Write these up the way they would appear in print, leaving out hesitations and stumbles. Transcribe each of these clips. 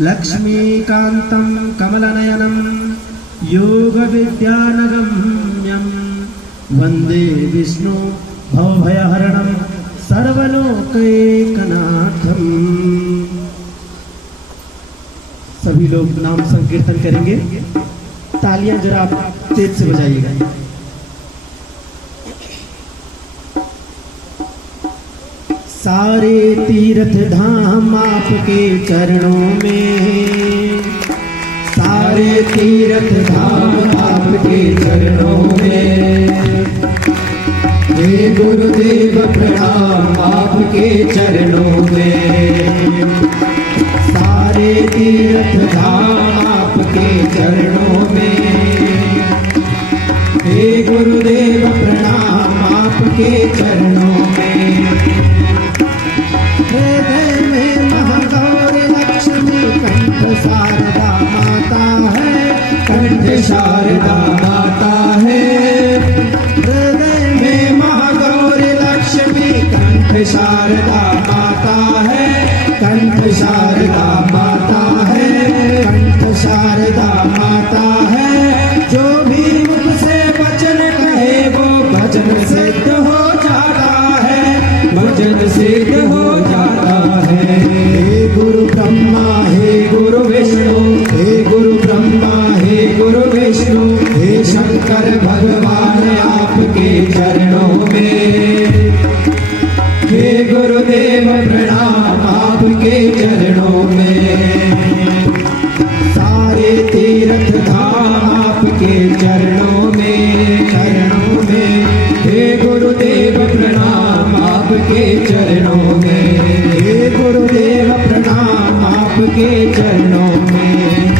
लक्ष्मीकान्तं कमलनयनं योगविद्यानगम्यं वन्दे विष्णु भवभयहरणं सर्वलोकैकनाथं। सभी लोग नाम संकीर्तन करेंगे। तालियां जरा आप तेज से बजाइएगा। सारे तीर्थ धाम आपके चरणों में, सारे तीर्थ धाम आपके चरणों में। हे गुरुदेव प्रणाम आपके चरणों में। सारे तीर्थ धाम आपके चरणों में। हे गुरुदेव प्रणाम आपके चरणों में। हृदय में महागौर लक्ष्मी कंठ शारदा माता है, कंठ शारदा माता है। हृदय में महागौर लक्ष्मी कंठ शारदा माता है, कंठ शारदा माता है, कंठ शारदा माता है। जो भी मुख से वचन कहे वो भजन सिद्ध हो जाता है, भजन सिद्ध हो जाता है। हे गुरु ब्रह्मा हे गुरु विष्णु, हे गुरु ब्रह्मा हे गुरु विष्णु, हे शंकर भगवान आपके चरणों में। हे गुरुदेव प्रणाम आपके चरणों में। सारे तीर्थ धाम आपके चरणों में, चरणों में। हे गुरुदेव प्रणाम आपके चरणों में। हे गुरुदेव प्रणाम आपके चरणों में।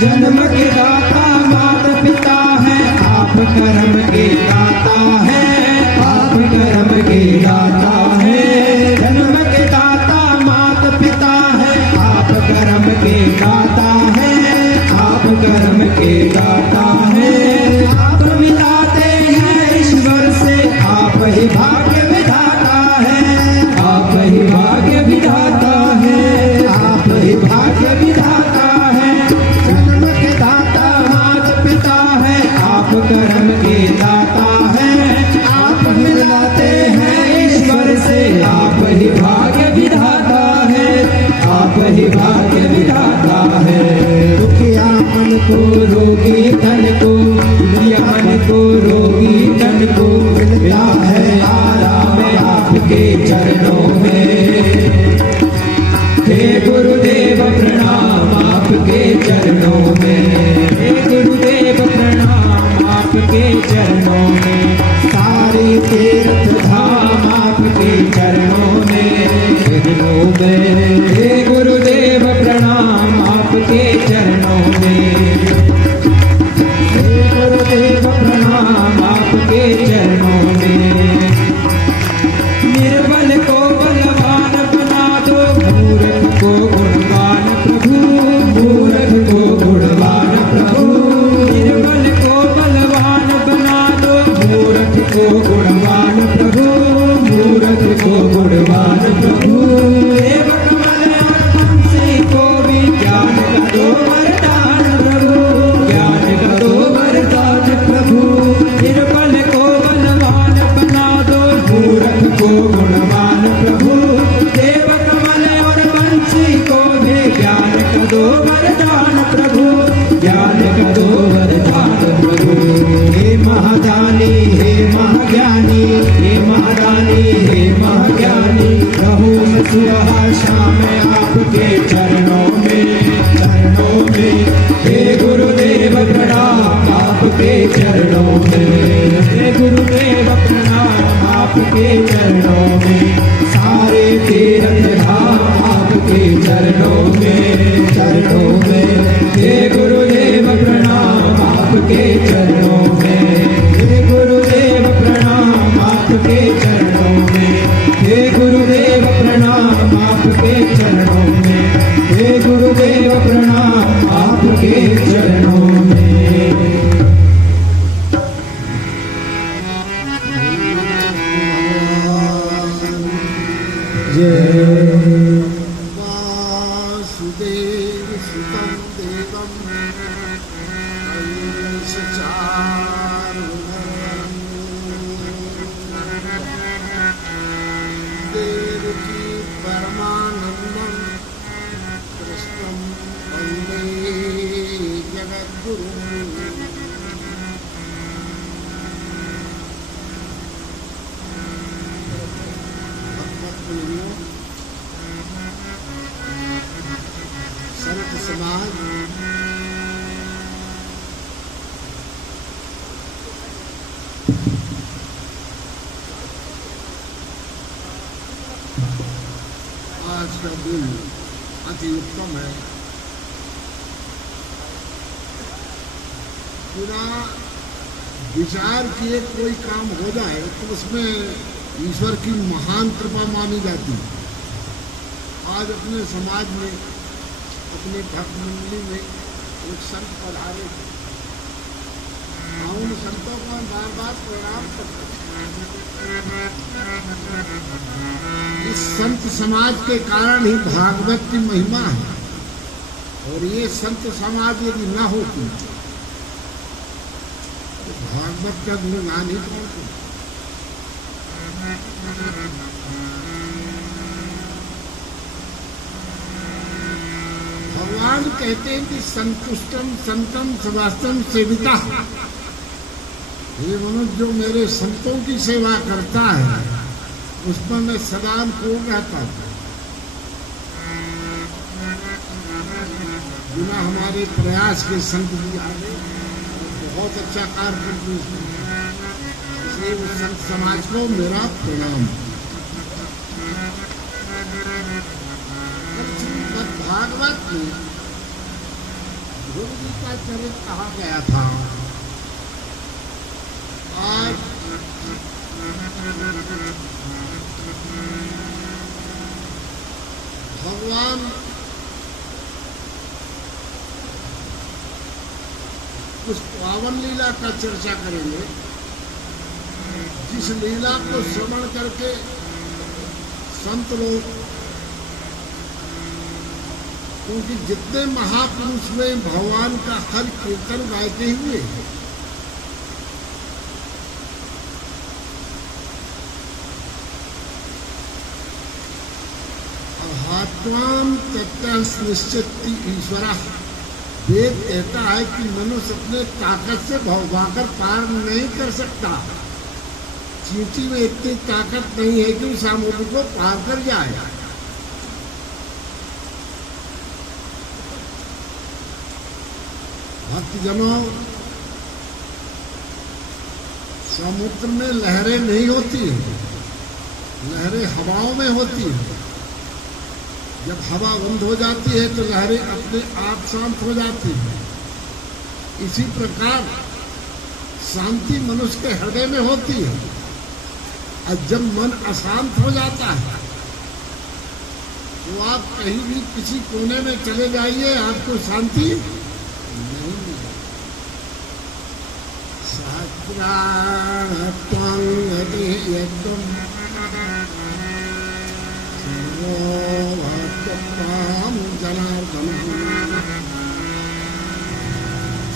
जन्म के दाता माता पिता है, आप कर्म के दाता है, आप कर्म के दाता है। जन्म के दाता माता पिता है, आप कर्म के दाता है, आप कर्म के दाता है। आप मिलाते हैं ईश्वर से, आप ही भाग्य विधाता है, आप ही भाग्य विधाता है, आप ही भाग्य विधाता है। जन्म के दाता माता पिता है, आप कर्म के दाता है, आप मिलाते हैं ईश्वर से, आप ही भाग्य विधाता है, आप ही भाग्य विधाता है। दुखिया मन को रोगी तन को, दुखिया मन को रोगी तन को मिलता है आराम आपके चरणों में। हे गुरुदेव प्रणाम आपके चरणों में। हे गुरुदेव प्रणाम आपके चरणों में। सारे तीर्थ धाम आपके चरणों में, चरणों में। हे गुरुदेव प्रणाम आपके चरणों में। हे गुरुदेव प्रणाम आपके चरणों में। निर्बल को बलवान बना दो, मूर्ख को गुणवान प्रभु, मूर्ख को गुणवान प्रभु। निर्बल को बलवान बना दो, मूर्ख को गुणवान प्रभु, मूर्ख को गुणवान प्रभु। देव कमल और तुलसी को भी ज्ञान का दो वरदान प्रभु, ज्ञान का दो वरदान प्रभु। निर्बल को बलवान बना दो, मूर्ख को गुणवान प्रभु। देव कमल और बंसी को भी ज्ञान का दो वरदान प्रभु, ज्ञान का दो वरदान प्रभु। हे महादानी हे महाज्ञानी, हे महादानी हे महाज्ञानी। रहो सुबह शाम आपके चरणों में, चरणों में। हे गुरुदेव प्रणाम आपके चरणों में। हे गुरुदेव प्रणाम आपके चरणों में। सारे तीर्थ धाम आपके चरणों में, चरणों में। हे गुरुदेव प्रणाम आपके चरणों में। हे गुरुदेव प्रणाम आपके चरणों में। हे गुरुदेव प्रणाम आपके चरणों में। हे गुरुदेव प्रणाम आपके चरणों में। आज का दिन अति उत्तम है। बिना विचार किए कोई काम हो जाए तो उसमें ईश्वर की महान कृपा मानी जाती है। आज अपने समाज में, अपने भक्त मंडली में एक संत पधारे, उन संतों का बार बार प्रणाम करते। इस संत समाज के कारण ही भागवत की महिमा है, और ये संत समाज यदि न होती तो भागवत का गुणगान ही कौन करता। भगवान कहते हैं कि संतुष्टम संतम सवास्तम सेविता। ये मनुष्य जो मेरे संतों की सेवा करता है उस पर मैं सदा पूर्ण रहता हूँ। बिना हमारे प्रयास के संत भी आ गए, बहुत अच्छा कार्य करते हैं। इसलिए उस संत समाज को मेरा प्रणाम। भागवत में ध्रुव जी का चरित्र कहा गया था। आज भगवान उस पावन लीला का चर्चा करेंगे जिस लीला को श्रवण करके संत लोग, क्योंकि जितने महापुरुष हुए भगवान का हर कीर्तन गायते हुए, अहात्वान तत्निश्चित ईश्वर। वेद कहता है कि मनुष्य अपने ताकत से भवभाकर पार नहीं कर सकता। चींटी में इतनी ताकत नहीं है कि उस समुद्र को पार कर जाए। भक्तजनों, समुद्र में लहरें नहीं होती, लहरें हवाओं में होती हैं। जब हवा बंद हो जाती है तो लहरें अपने आप शांत हो जाती हैं। इसी प्रकार शांति मनुष्य के हृदय में होती है, और जब मन अशांत हो जाता है तो आप कहीं भी किसी कोने में चले जाइए, आपको शांति नहीं मिलेगी।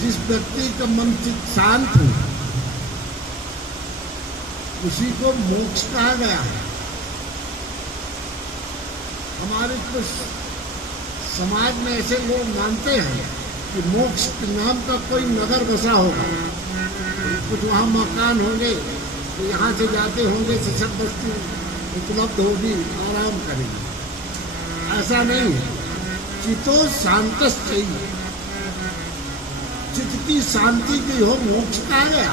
जिस व्यक्ति का मन चित्त शांत हो उसी को मोक्ष कहा गया है। हमारे कुछ समाज में ऐसे लोग मानते हैं कि मोक्ष के नाम का कोई नगर बसा होगा, कुछ वहाँ मकान होंगे, तो यहाँ से जाते होंगे तो सब वस्तु उपलब्ध होगी, आराम करेंगे। ऐसा नहीं है। चितो शांतस चाहिए, चित्त की शांति की हो मोक्ष कहा गया।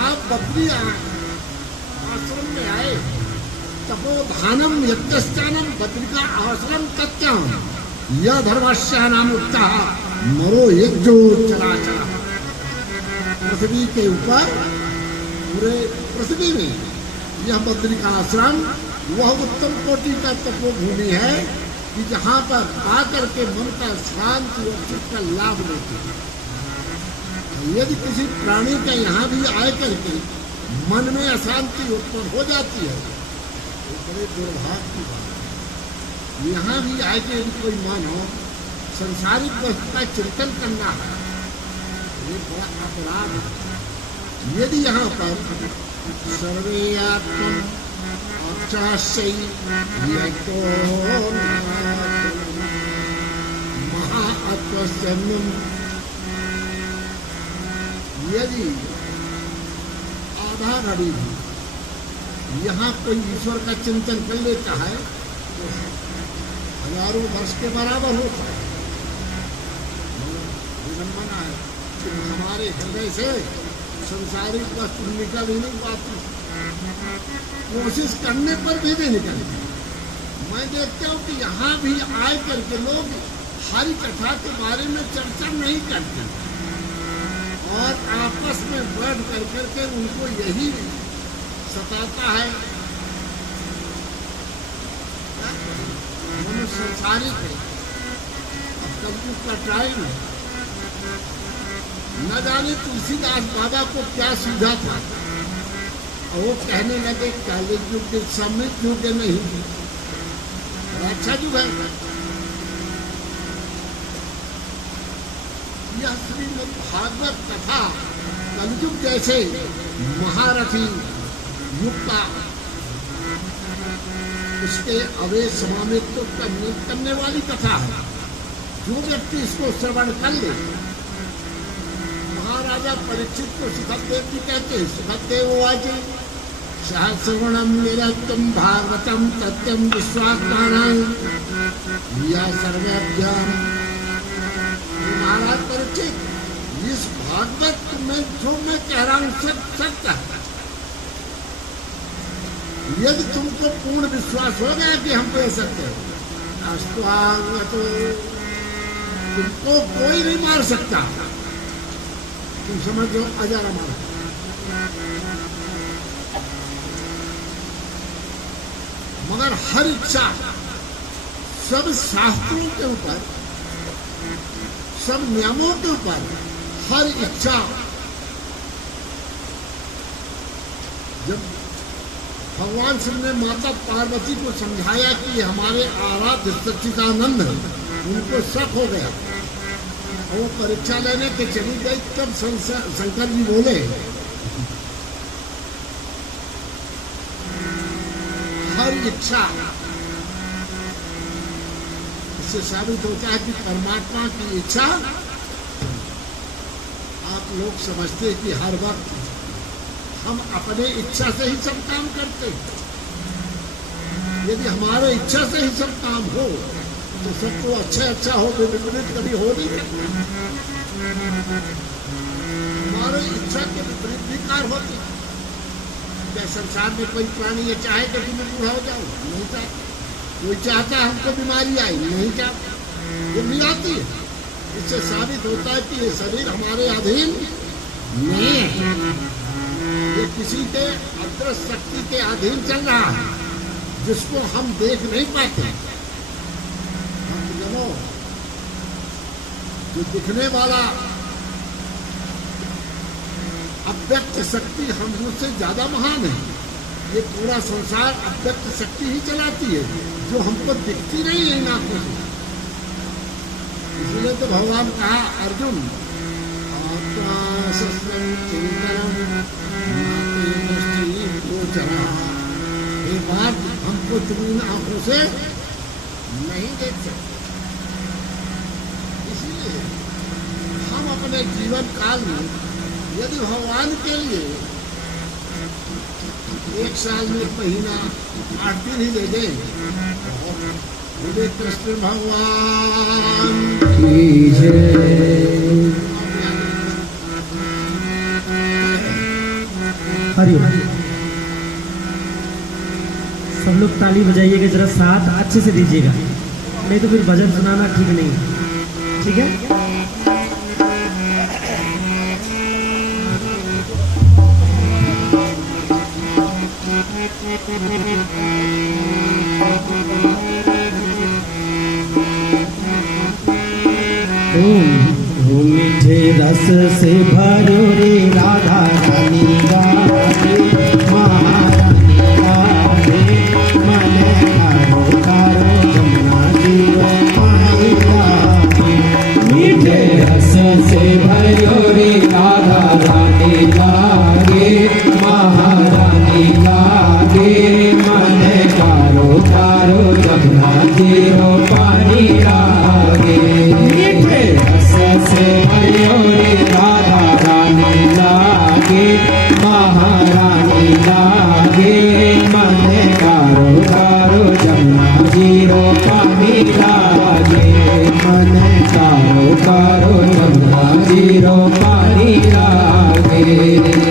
आप बद्री आश्रम में आए, तपोधानम यज्ञस्नानम बद्री का आश्रम तत्याम यह धर्मस्यानाम उत्साह मरो यज्ञो चराचर। पृथ्वी के ऊपर, पूरे पृथ्वी में यह बद्री का आश्रम वह उत्तम कोटि का तपोभूमि है कि जहाँ पर आकर के मन का शांति और चित्त का लाभ लेते हैं। यदि किसी प्राणी का यहाँ भी आए करके मन में अशांति उत्पन्न हो जाती है तो बड़े दुर्भाग्य की बात है। यहाँ भी आए के यदि कोई मानो संसारिक वस्तु का चिंतन करना है, ये बड़ा अपराध है। यदि यहाँ पर सर्वे आत्मा महाअत्वजन्म, यदि आधा घड़ी यहाँ कोई ईश्वर का चिंतन कर लेता है तो हजारों वर्ष के बराबर होता है। विडंबना है कि हमारे हृदय से संसारिक वस्तु निकल ही नहीं पाती, कोशिश करने पर भी नहीं निकलती। मैं देखता हूँ कि यहाँ भी आए करके लोग हरि कथा के बारे में चर्चा नहीं करते और आपस में बैठ कर करके उनको यही सताता है। मनुष्य संसारिक है, अब कलयुग का टाइम है। न जाने तुलसीदास बाबा को क्या सीधा था, और वो कहने लगे कलयुग के समृद्ध युग नहीं, अच्छा युग है। यह श्रीमद् भागवत कथा कलयुग जैसे महारथी युग का उसके अवैध समामित्व करने वाली कथा है। जो व्यक्ति इसको श्रवण कर ले, महाराजा परीक्षित को सुखदेव जी कहते हैं, सुखदेव उवाच सहस्रवणम निरतम भागवतम तत्यम विश्वात्मानं या सर्वज्ञान। महाराज परीक्षित, इस भागवत में जो मैं कह रहा हूँ सब सत्य है। यदि तुमको पूर्ण विश्वास हो गया कि हम कह सकते हैं, तो तुमको कोई नहीं मार सकता, तुम समझो अजर अमर। मगर हर इच्छा सब शास्त्रों के ऊपर, सब नियमों के ऊपर, हर इच्छा जब भगवान शिव ने माता पार्वती को समझाया कि हमारे आराध्य सच्चिदानंद है, उनको शक हो गया और वो परीक्षा लेने के चली गई। तब शंकर जी बोले, हर इच्छा, इससे साबित होता है कि परमात्मा की इच्छा, आप लोग समझते हैं कि हर वक्त हम अपने इच्छा से ही सब काम करते हैं। यदि हमारे इच्छा से ही सब काम हो तो सब तो अच्छा हो, विपरीत कभी हो नहीं सकता। हमारे इच्छा के विपरीत विकार होते। क्या संसार में कोई प्राणी ये चाहे कि मैं बूढ़ा हो जाऊं? नहीं चाहता। कोई चाहता है हमको बीमारी आई? नहीं चाहता। वो भी आती है। इससे साबित होता है कि ये शरीर हमारे अधीन नहीं है, ये किसी के अदृश्य शक्ति के अधीन चल रहा है, जिसको हम देख नहीं पाते। हम जो दिखने वाला अव्यक्त शक्ति हम उससे ज्यादा महान है। ये पूरा संसार अव्यक्त शक्ति ही चलाती है, जो हमको दिखती नहीं है इन आंखों से। इसलिए तो भगवान कहा, अर्जुन आत्मा सस्यं चिंतनम नाते दृष्टि गोचरा। ये बात हमको तुम इन आंखों से नहीं देख सकते। इसलिए हम अपने जीवन काल में यदि भगवान के लिए एक साल में एक महीना 8 दिन ही दे दें, बोले कृष्ण भगवान की जय। हरिओम। सब लोग ताली बजाइएगा, जरा साथ अच्छे से दीजिएगा, नहीं तो फिर भजन सुनाना ठीक नहीं है। ठीक है? मीठे रस से भरो रे राधा रानी गावे, महारानी गावे, मन कारो कारो जमुना जीरो पानी गावे। मीठे रस से भरो रे राधा रानी गावे, महारानी गावे, मन कारो कारो जमुना जीरो पानी गावे। मीठे रस से भरो रे राधा रानी लागे, महारानी लागे, मन कारो कारो जमुना जीरो पानी लागे, मन कारो कारो जमुना जीरो पानी लागे।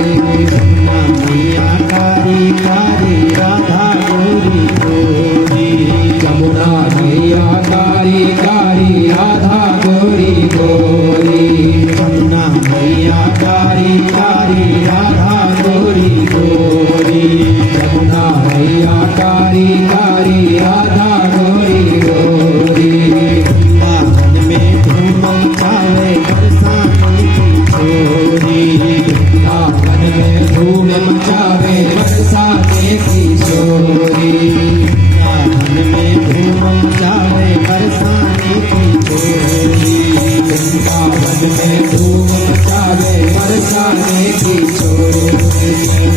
कारी कारी राधा गोरी गोरी जमुना मैया कारी कारी राधा गोरी गोरी वृंदावन में धूम मचावे बरसाने की छोरी वृंदावन में धूम मचावे बरसाने की छोरी वृंदावन में धूम मचावे बरसाने की छोरी वृंदावन में धूम मचावे बरसाने की छोरी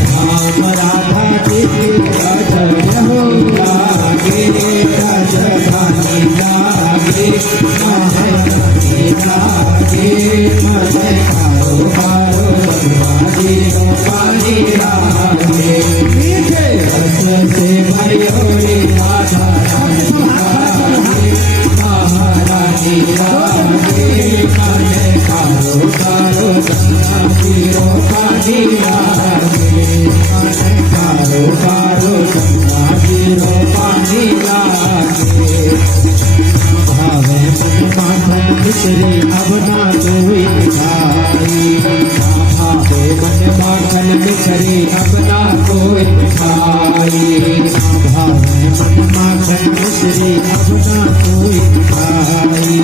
धाम राधा जी की जय हो लागे राजधानी लागे महारानी लागे मजे कारो कारो बंगाली पानी लागे मीठे रस से भरी होली राधा रानी लागे महारानी लागे मजे कारो कारो बंगाली पानी लागे मजे कारो कारो बंगाली पानी लागे भावे मन माखन मिश्री अब ना कोई मिठाई भावे मन माखन मिश्री अब ना कोई मिठाई भावे मन माखन मिश्री अब ना कोई मिठाई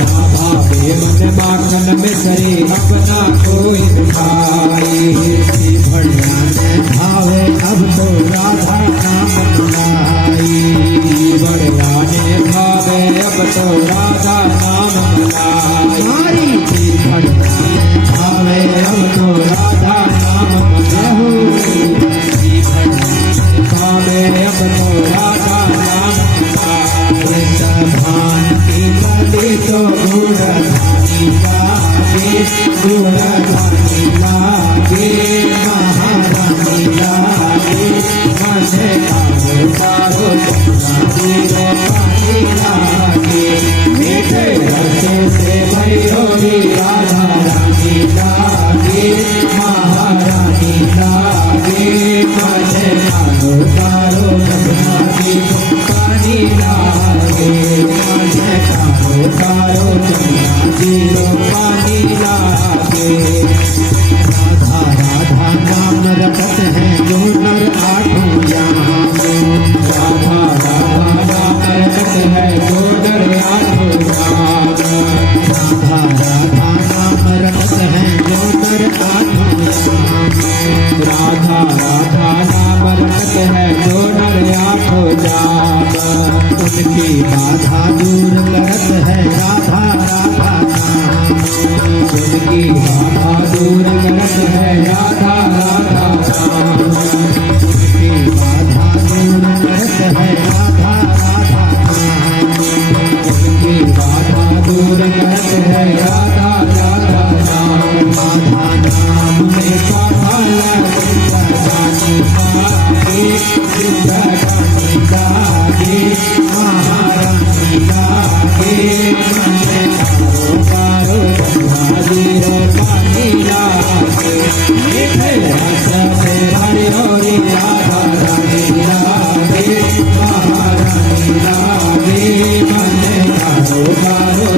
भावे मन माखन मिश्री अब ना कोई मिठाई बढ़िया ने भावे अब तो राधा नाम मिलाई बढ़िया ने भावे अब तो राधा नाम मिलाई बढ़िया ने भावे अब तो राधा नाम मिलाई भावे अब तो राधा नाम मिलाई धान की नदी तो गुड़ धानी लागे गुड़ धानी लागे महारानी लागे मजे कारो कारो जीरो पानी लागे मीठे रसे से भरी होली राधा रानी लागे महारानी लागे मजे कारो कारो जीरो पानी लागे मजे कारो कारो जीरो पानी लागे राधा राधा नाम रखत है जो नर आठों यहाँ राधा राधा नाम रखत है जो नर आठों यहाँ राधा राधा नाम रखत है जो नर आठों यहाँ राधा राधा नाम रखत है जो नर आठों जाम उनकी बाधा दूर करत है राधा राधा नाम उनकी बाधा दूर करत है राधा राधा नाम उनकी बाधा दूर करत है राधा राधा नाम उनकी बाधा दूर करत है राधा राधा नाम राधा नाम में सफल जिंदगानी लागे जिंदगानी लागे महारानी लागे मने कारो कारो जीरो पानी लागे मीठे रस से भरी होली राधा रानी लागे महारानी लागे मने कारो कारो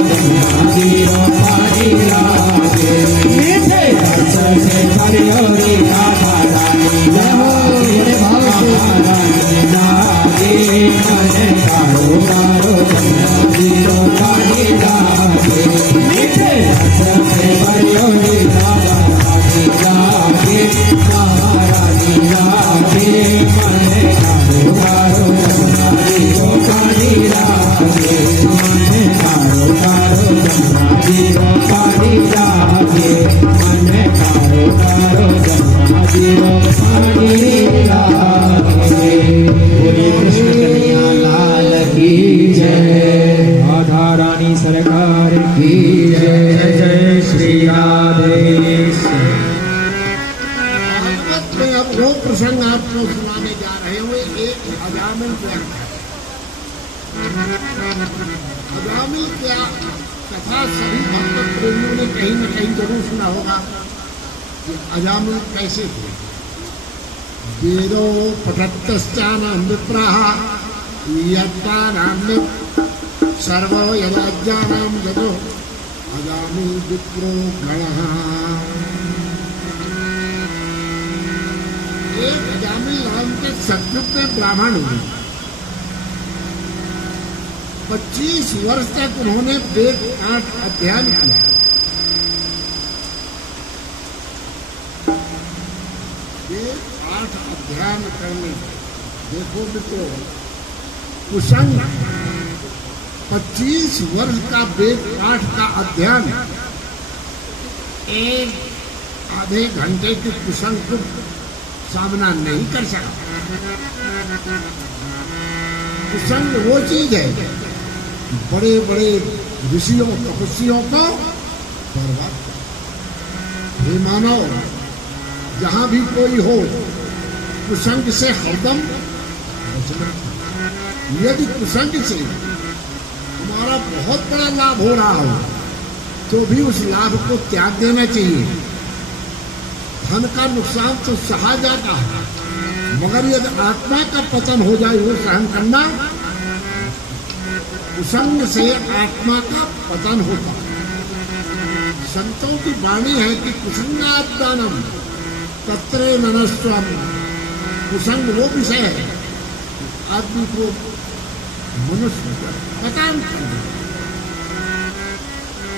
जीरो पानी लागे मीठे रस से भरी होली राधा रानी लागे महारानी लागे मने कारो कारो जीरो पानी लागे मीठे रस से भरी होली राधा रानी लागे महारानी लागे मने कारो कारो जीरो पानी लागे मने कारो कारो जीरो पानी लागे मने कारो कारो जीरो पानी लागे बोलिए कृष्ण कन्हैया लाल की जय राधा रानी सरकार की जय जय श्री राधेश भागवत में अब वो प्रसंग आपको सुनाने जा रहे हुए एक अजामिल क्या अजामिल क्या कथा सभी भक्त प्रेमियों ने कहीं न कहीं जरूर सुना होगा कि अजामिल कैसे थे वेदो पठत्तश्चानां विप्राः यत्तानां सर्वो यदाज्ञानां यदो अजामिल विप्रो गणः एक अजामिल नाम के सतयुग में ब्राह्मण हुए। 25 वर्ष तक उन्होंने वेद पाठ अध्ययन किया। वेद पाठ अध्ययन करने, देखो मित्रों, कुसंग 25 वर्ष का वेद पाठ का अध्ययन एक आधे घंटे के कुसंग को सामना नहीं कर सका। कुसंग वो चीज है कि बड़े बड़े ऋषियों तपस्वियों को बर्बाद कर। हे मानव, जहां भी कोई हो, कुसंग से हरदम बचना। यदि कुसंग से हमारा बहुत बड़ा लाभ हो रहा हो तो भी उस लाभ को त्याग देना चाहिए। धन का नुकसान तो सहा जाता है, मगर यदि आत्मा का पतन हो जाए वो सहन करना। कुसंग से आत्मा का पतन होता है। संतों की वाणी है कि कुसंगादानम तत्रे मनस्वम। कुसंग वो विषय है आदमी को मनुष्य पतन कर दे।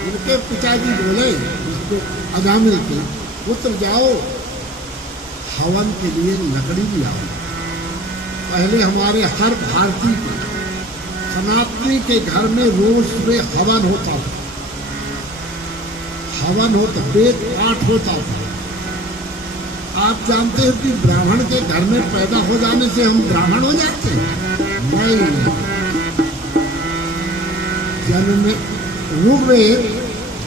उनके पिताजी बोले उसको अजामिल के, पुत्र जाओ हवन के लिए लकड़ी भी आओ। पहले हमारे हर भारतीय के सनातनी के घर में रोज सुबह हवन होता था। हवन होता, वेद पाठ होता था। आप जानते हो कि ब्राह्मण के घर में पैदा हो जाने से हम ब्राह्मण हो जाते हैं? नहीं। जन्म में ऋग्वेद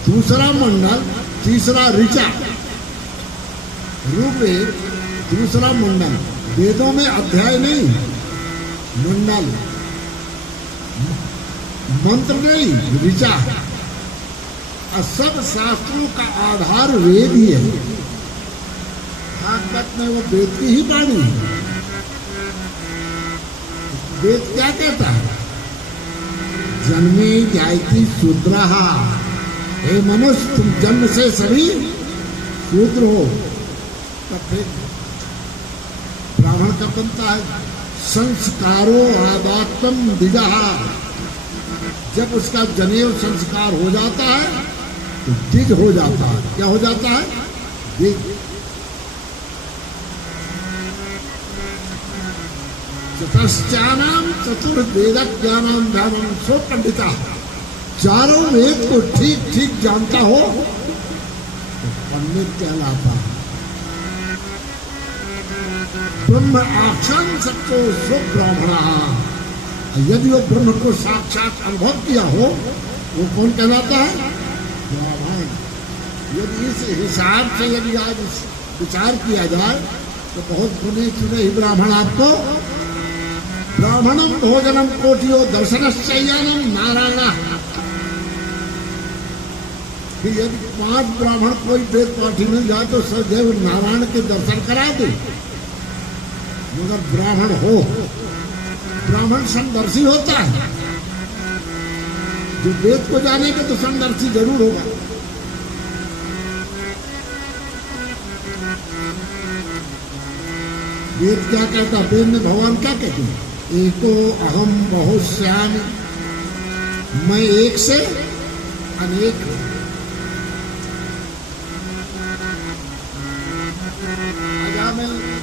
दूसरा मंडल तीसरा ऋचा। ऋग्वेद दूसरा मंडल, वेदों में अध्याय नहीं, मंडल, मंत्र नहीं, ऋचा। और सब शास्त्रों का आधार वेद ही है। भागवत में वो वेद की ही वाणी है। वेद क्या कहता है? जन्मे जायती शूद्रहा। हे मनुष्य, तुम जन्म से सभी शूद्र हो। तब फिर ब्राह्मण का बनता है संस्कारो आदात्म द्विजहा। जब उसका जनेऊ संस्कार हो जाता है तो द्विज हो जाता है। क्या हो जाता है? द्विज। चतुश्चानाम चतुर्वेद ज्ञानम ध्यानम सो पंडिता। चारों वेद को ठीक ठीक जानता हो तो पंडित कहलाता है। ब्रह्म आक्षण सबको सो ब्राह्मणा। यदि वो ब्रह्म को साक्षात अनुभव किया हो वो कौन कहलाता है? ब्राह्मण। यदि इस हिसाब से यदि आज विचार किया जाए तो बहुत गुने चुने ही ब्राह्मण आपको। ब्राह्मणम भोजनम कोटियो दर्शनश्चैयानम नारायण। यदि 5 ब्राह्मण कोई वेद पाठी मिल जाए तो सदैव नारायण के दर्शन करा दे। मगर ब्राह्मण हो, ब्राह्मण समदर्शी होता है। जो वेद को जानेगा तो समदर्शी जरूर होगा। वेद क्या कहता? वेद में भगवान क्या कहते हैं? एको अहम बहुश्यामि। मैं एक से अनेक हूं।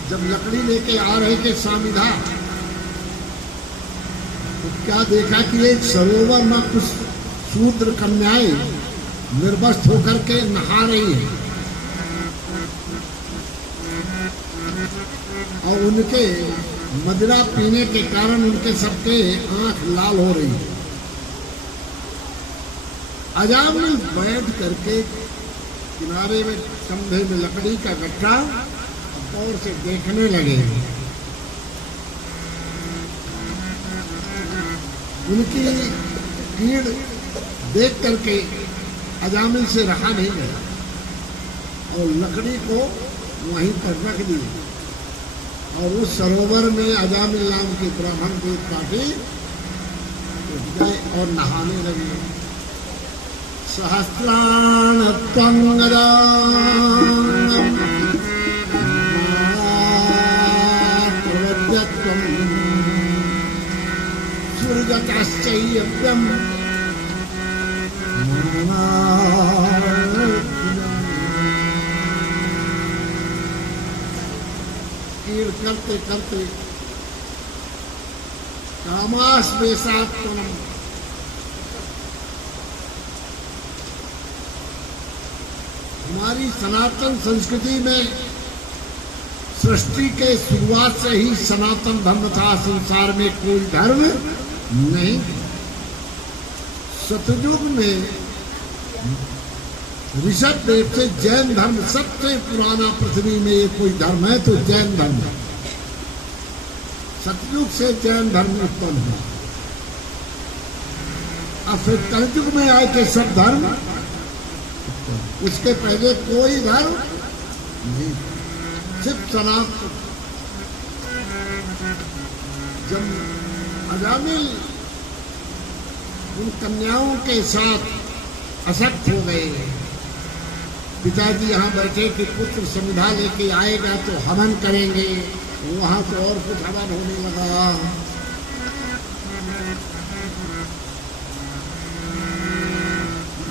जब लकड़ी लेके आ रहे थे सामिधा तो क्या देखा कि एक सरोवर में कुछ शूद्र कन्याएं निर्वस्त्र होकर के नहा रही हैं और उनके मदिरा पीने के कारण उनके सबके आंख लाल हो रही है। अजामिल बैठ करके किनारे में कंधे में लकड़ी का गट्टा और से देखने लगे। उनकी भीड़ देख करके अजामिल से रहा नहीं गया और लकड़ी को वहीं पर रख दी और उस सरोवर में अजामिल नाम के ब्राह्मण वेद पाठी गए और नहाने लगे। सहस्राण त्वंगदा सूर्यकाश्चैव्यम कीर्त करते करते कामास वेशात्मनम, हमारी सनातन संस्कृति में सृष्टि के शुरुआत से ही सनातन धर्म था। संसार में कोई धर्म नहीं। सतयुग में ऋषभ देव से जैन धर्म सबसे पुराना पृथ्वी में ये कोई धर्म है तो जैन धर्म है। सतयुग से जैन धर्म उत्पन्न हुआ। अब फिर कलयुग में आए के सब धर्म, उसके पहले कोई धर्म नहीं, सिर्फ सनातन। जब अजामिल उन कन्याओं के साथ असक्त हो गए, पिताजी यहाँ बैठे कि पुत्र समुधा लेके आएगा तो हवन करेंगे, वहां तो और कुछ हवन होने लगा।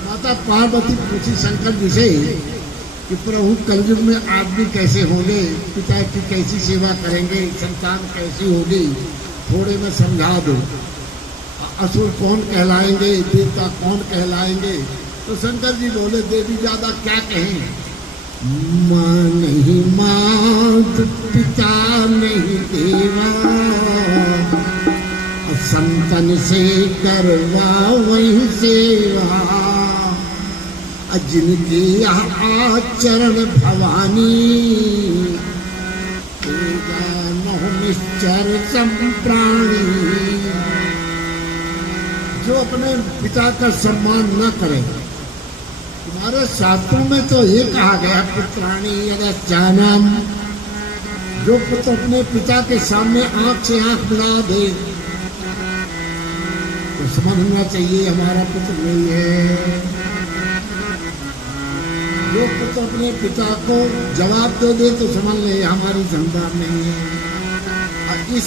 माता पार्वती पूछी शंकर जी से कि प्रभु कलयुग में आदमी कैसे होंगे, पिता की कैसी सेवा करेंगे, संतान कैसी होगी, थोड़े में समझा दो। असुर कौन कहलाएंगे, देवता कौन कहलाएंगे? तो शंकर जी बोले देवी ज्यादा क्या कहें, माँ नहीं मात, पिता नहीं देवा, संतन से करवा वही सेवा, जिनके आचरण भवानी, निश्चर संप्राणी। जो अपने पिता का सम्मान न करे, तुम्हारे शास्त्रों में तो ये कहा गया पुत्राणी यदश्चानम, जो पुत्र अपने पिता के सामने आंख से आंख मिला दे तो समझना चाहिए हमारा पुत्र नहीं है। जो पुत्र अपने पिता को जवाब दे तो समझ ले हमारी संतान नहीं है। और इस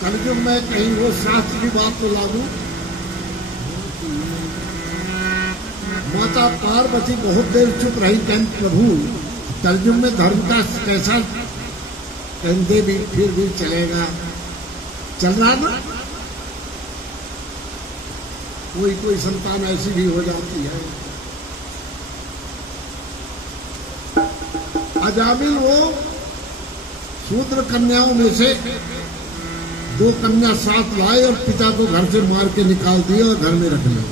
कलयुग में कहीं वो शास्त्र की बात तो लागू। माता पार्वती बहुत देर चुप रही, कहन प्रभु कलयुग में धर्म का कैसा, कहते भी फिर भी चलेगा, चल रहा ना। कोई कोई संतान ऐसी भी हो जाती है। अजामिल वो शूद्र कन्याओं में से 2 कन्या साथ लाए और पिता को घर से मार के निकाल दिया और घर में रख लिया।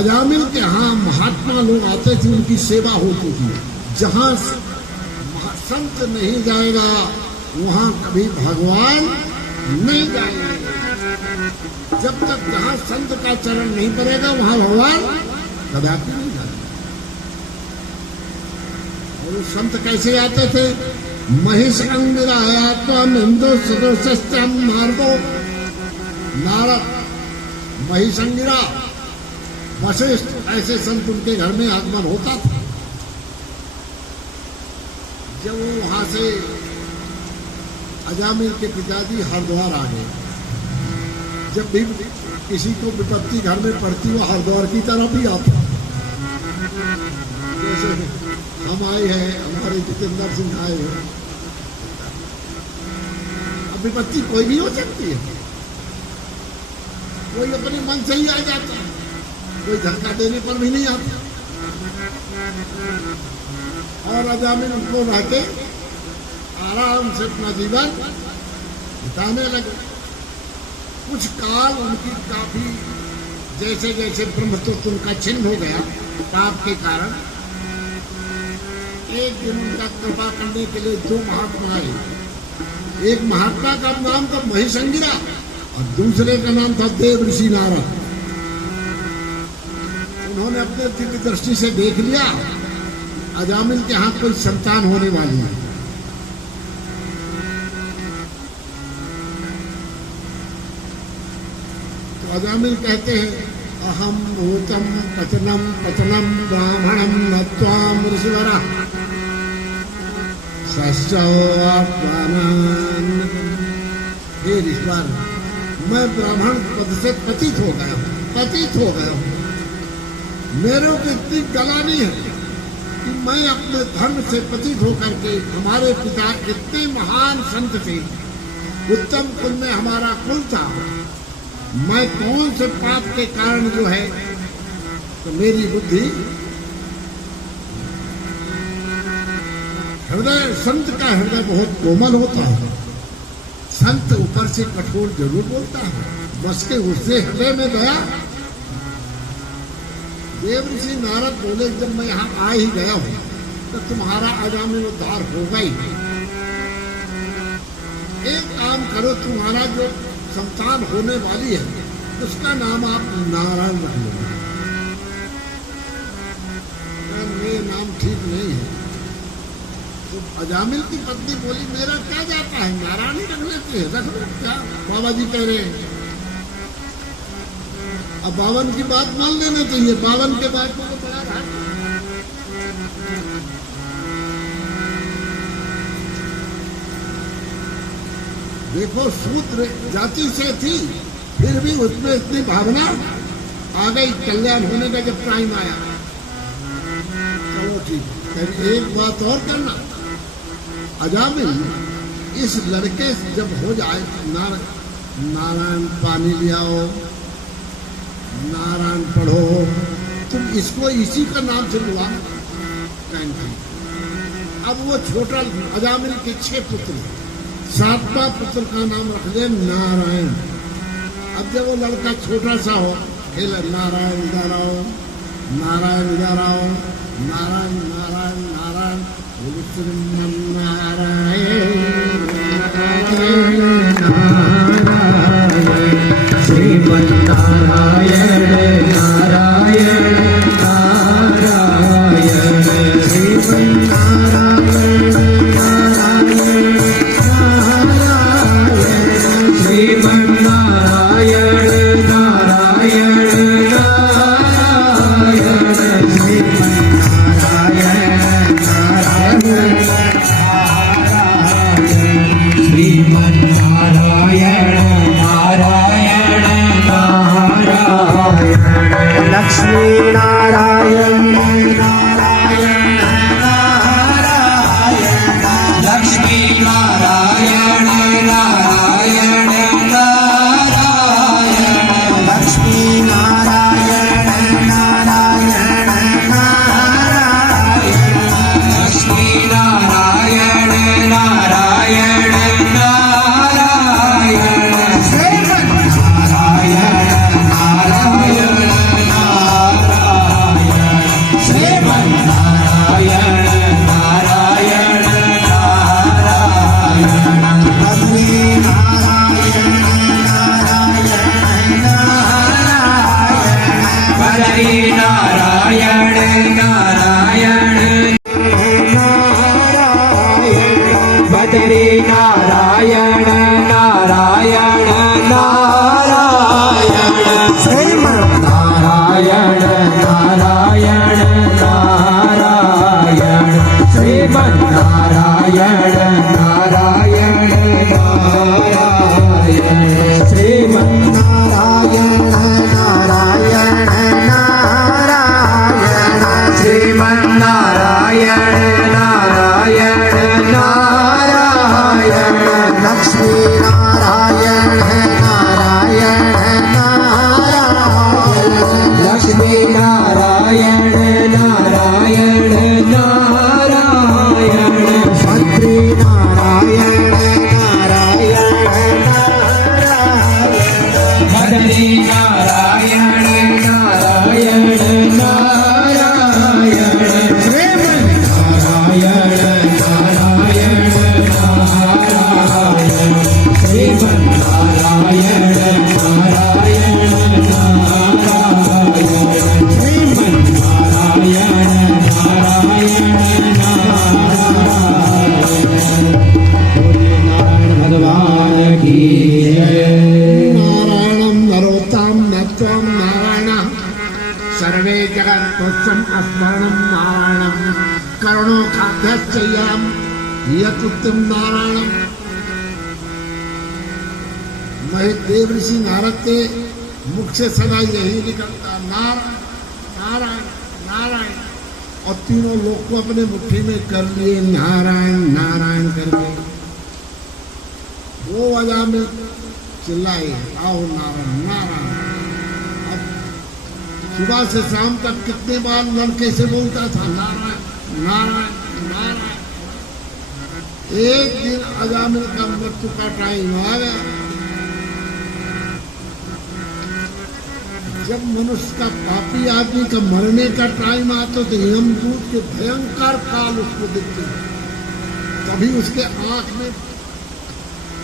अजामिल के यहाँ महात्मा लोग आते थे, उनकी सेवा होती थी। जहाँ संत नहीं जाएगा वहाँ कभी भगवान नहीं जाएगा। जब तक जहाँ संत का चरण नहीं पड़ेगा वहाँ भगवान कदापि नहीं जाएगा। और संत कैसे आते थे? महिष अंगिरायात्म इंदु सदोषम मार्गो, नारद महिष अंगिरा वशिष्ठ ऐसे संत उनके घर में आगमन होता था। जब वो वहां से अजामिल के पिताजी हरिद्वार आ गए, जब भी किसी को विपत्ति घर में पड़ती वो हरिद्वार की तरफ ही आता। जैसे हम आए हैं, हमारे जितेंद्र सिंह आए हैं। अब विपत्ति कोई भी हो सकती है, कोई अपने मन से ही आ जाता है, कोई धक्का देने पर भी नहीं आता। और अजामिल उनको रहते आराम से अपना जीवन बिताने लगे। कुछ काल उनकी काफी जैसे जैसे ब्रह्मतत्व उनका छिन्न हो गया पाप के कारण, एक दिन उनका कृपा करने के लिए 2 महात्मा आए। एक महात्मा का नाम था महिष अंगिरा और दूसरे का नाम था देव ऋषि नारद। उन्होंने अपने दिव्य दृष्टि से देख लिया अजामिल के यहाँ कोई संतान होने वाली है। तो अजामिल कहते हैं अहम भूतम पचनम पचनम ब्राह्मणम नत्वाम ऋषिवरा फिर इस बार मैं ब्राह्मण पद से पतित हो गया हूँ। मेरे को इतनी गलानी है कि मैं अपने धर्म से पतित होकर के, हमारे पिता इतने महान संत थे, उत्तम कुल में हमारा कुल था, मैं कौन से पाप के कारण जो है, तो मेरी बुद्धि, हृदय, संत का हृदय बहुत कोमल होता है। संत ऊपर से कठोर जरूर बोलता है, बस के उससे हृदय में दया। देवऋषि नारद बोले, जब मैं यहाँ आ ही गया हूँ तो तुम्हारा अजामिल उद्धार होगा ही। एक काम करो, तुम्हारा जो संतान होने वाली है उसका नाम आप नारायण रख लो। ये नाम ठीक नहीं है। तो अजामिल की पत्नी बोली, मेरा क्या जाता है, नारायण ही रख लेते हैं, रख लो, क्या बाबा जी कह रहे हैं। अब बावन की बात मान लेना चाहिए, बावन के बाद तो बड़ा रहा। देखो, शूद्र जाति से थी, फिर भी उसमें इतनी भावना आ गई, कल्याण होने का जब टाइम आया। चलो ठीक है, एक बात और करना, अजामिल इस लड़के जब हो जाए, नारायण पानी ले आओ, नारायण पढ़ो, तुम इसको इसी का नाम से बुलाना। अब वो छोटा अजामिल के 6 पुत्र, 7वां पुत्र का नाम रख दे नारायण। अब जब वो लड़का छोटा सा हो, खेल नारायण इधर आओ, नारायण इधर आओ, नारायण नारायण नारायण, श्रीमन नारायण श्रीमन नारायण नारायण नारायण, श्रीमन नारायण नारायण नारायण, श्रीमन नारायण नारायण नारायण, श्रीमन नारायण नारायण नारायण, श्रीमन नारायण नारायण नारायण, लक्ष्मी नारायण नारायण नारायण, लक्ष्मी नारायण नारायण नारायण, लक्ष्मी नारायण नारायण नारायण, लक्ष्मी नारायण नारायण नारायण, श्रीमन नारायण नारायण नारायण, श्रीमन नारायण नारायण नारायण, लक्ष्मी नारायण नारायण नारायण, बद्री नारायण नारायण नारायण, बद्री नारायण नारायण नारायण, श्रीमन नारायण नारायण नारायण, श्रीमन नारायण नारायण नारायण, श्रीमन नारायण नारायण नारायण, श्रीमन नारायण नारायण नारायण, लक्ष्मी नारायण नारायण नारायण, लक्ष्मी नारायण नारायण नारायण, बद्री नारायण नारायण नारायण, बद्री नारायण नारायण नारायण, श्रीमन नारायण नारायण नारायण, श्रीमन नारायण नारायण नारायण, श्रीमन नारायण नारायण नारायण, बोले नारायण भगवान की जय। नारायणं नरोत्तमं नत्वं नारायणः, सर्वे जगत्पुरुषं स्मरणं नारायणं, करुणो खाद्यश्चयं यत् उत्तम नारायण महे देव ऋषि नारद के मुख से सदा यही निकलता नारायण नारायण नारायण, और तीनों लोग को अपने मुट्ठी में कर लिए नारायण नारायण करके। वो वजह में चिल्लाए आओ नारायण नारायण। अब सुबह से शाम तक कितने बार लड़के से बोलता था नारायण नारायण नारायण। एक दिन अजामिल का मृत्यु का टाइम आ गया। जब मनुष्य का पापी आदमी का मरने का टाइम आता तो यमदूत के भयंकर काल उसको दिखते हैं। कभी उसके आंख में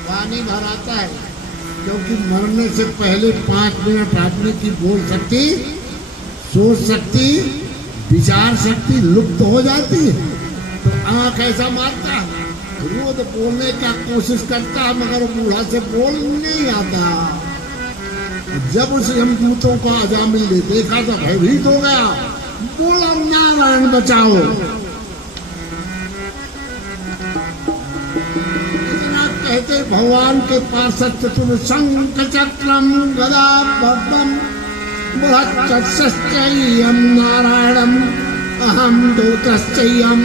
पानी भर आता है, क्योंकि मरने से पहले 5 मिनट आदमी की बोल सकती, सोच सकती, विचार शक्ति लुप्त हो जाती है। तो आंख ऐसा मारता है, रोज बोलने का कोशिश करता है, मगर बूढ़ा से बोल नहीं आता। जब उस यमदूतों को अजामिल ने देखा तो भयभीत हो गया, बोला नारायण बचाओ। इतना कहते भगवान के पास चतुर शंख चक्रम गदा पद्मम बृहच्चयम नारायणम अहम दूतश्चयम।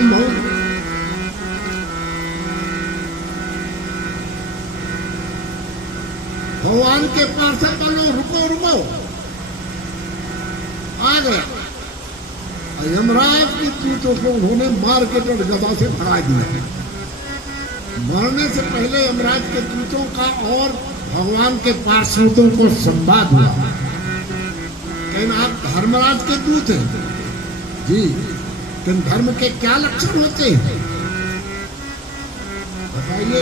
भगवान के पास बोलो रुको रुको, आ गया। यमराज की दूतों को उन्होंने मार के गदा से भगा दिया। मरने से पहले यमराज के दूतों का और भगवान के पार्षदों को संवाद हुआ। कहना आप धर्मराज के दूत हैं जी, लेकिन धर्म के क्या लक्षण होते हैं बताइए।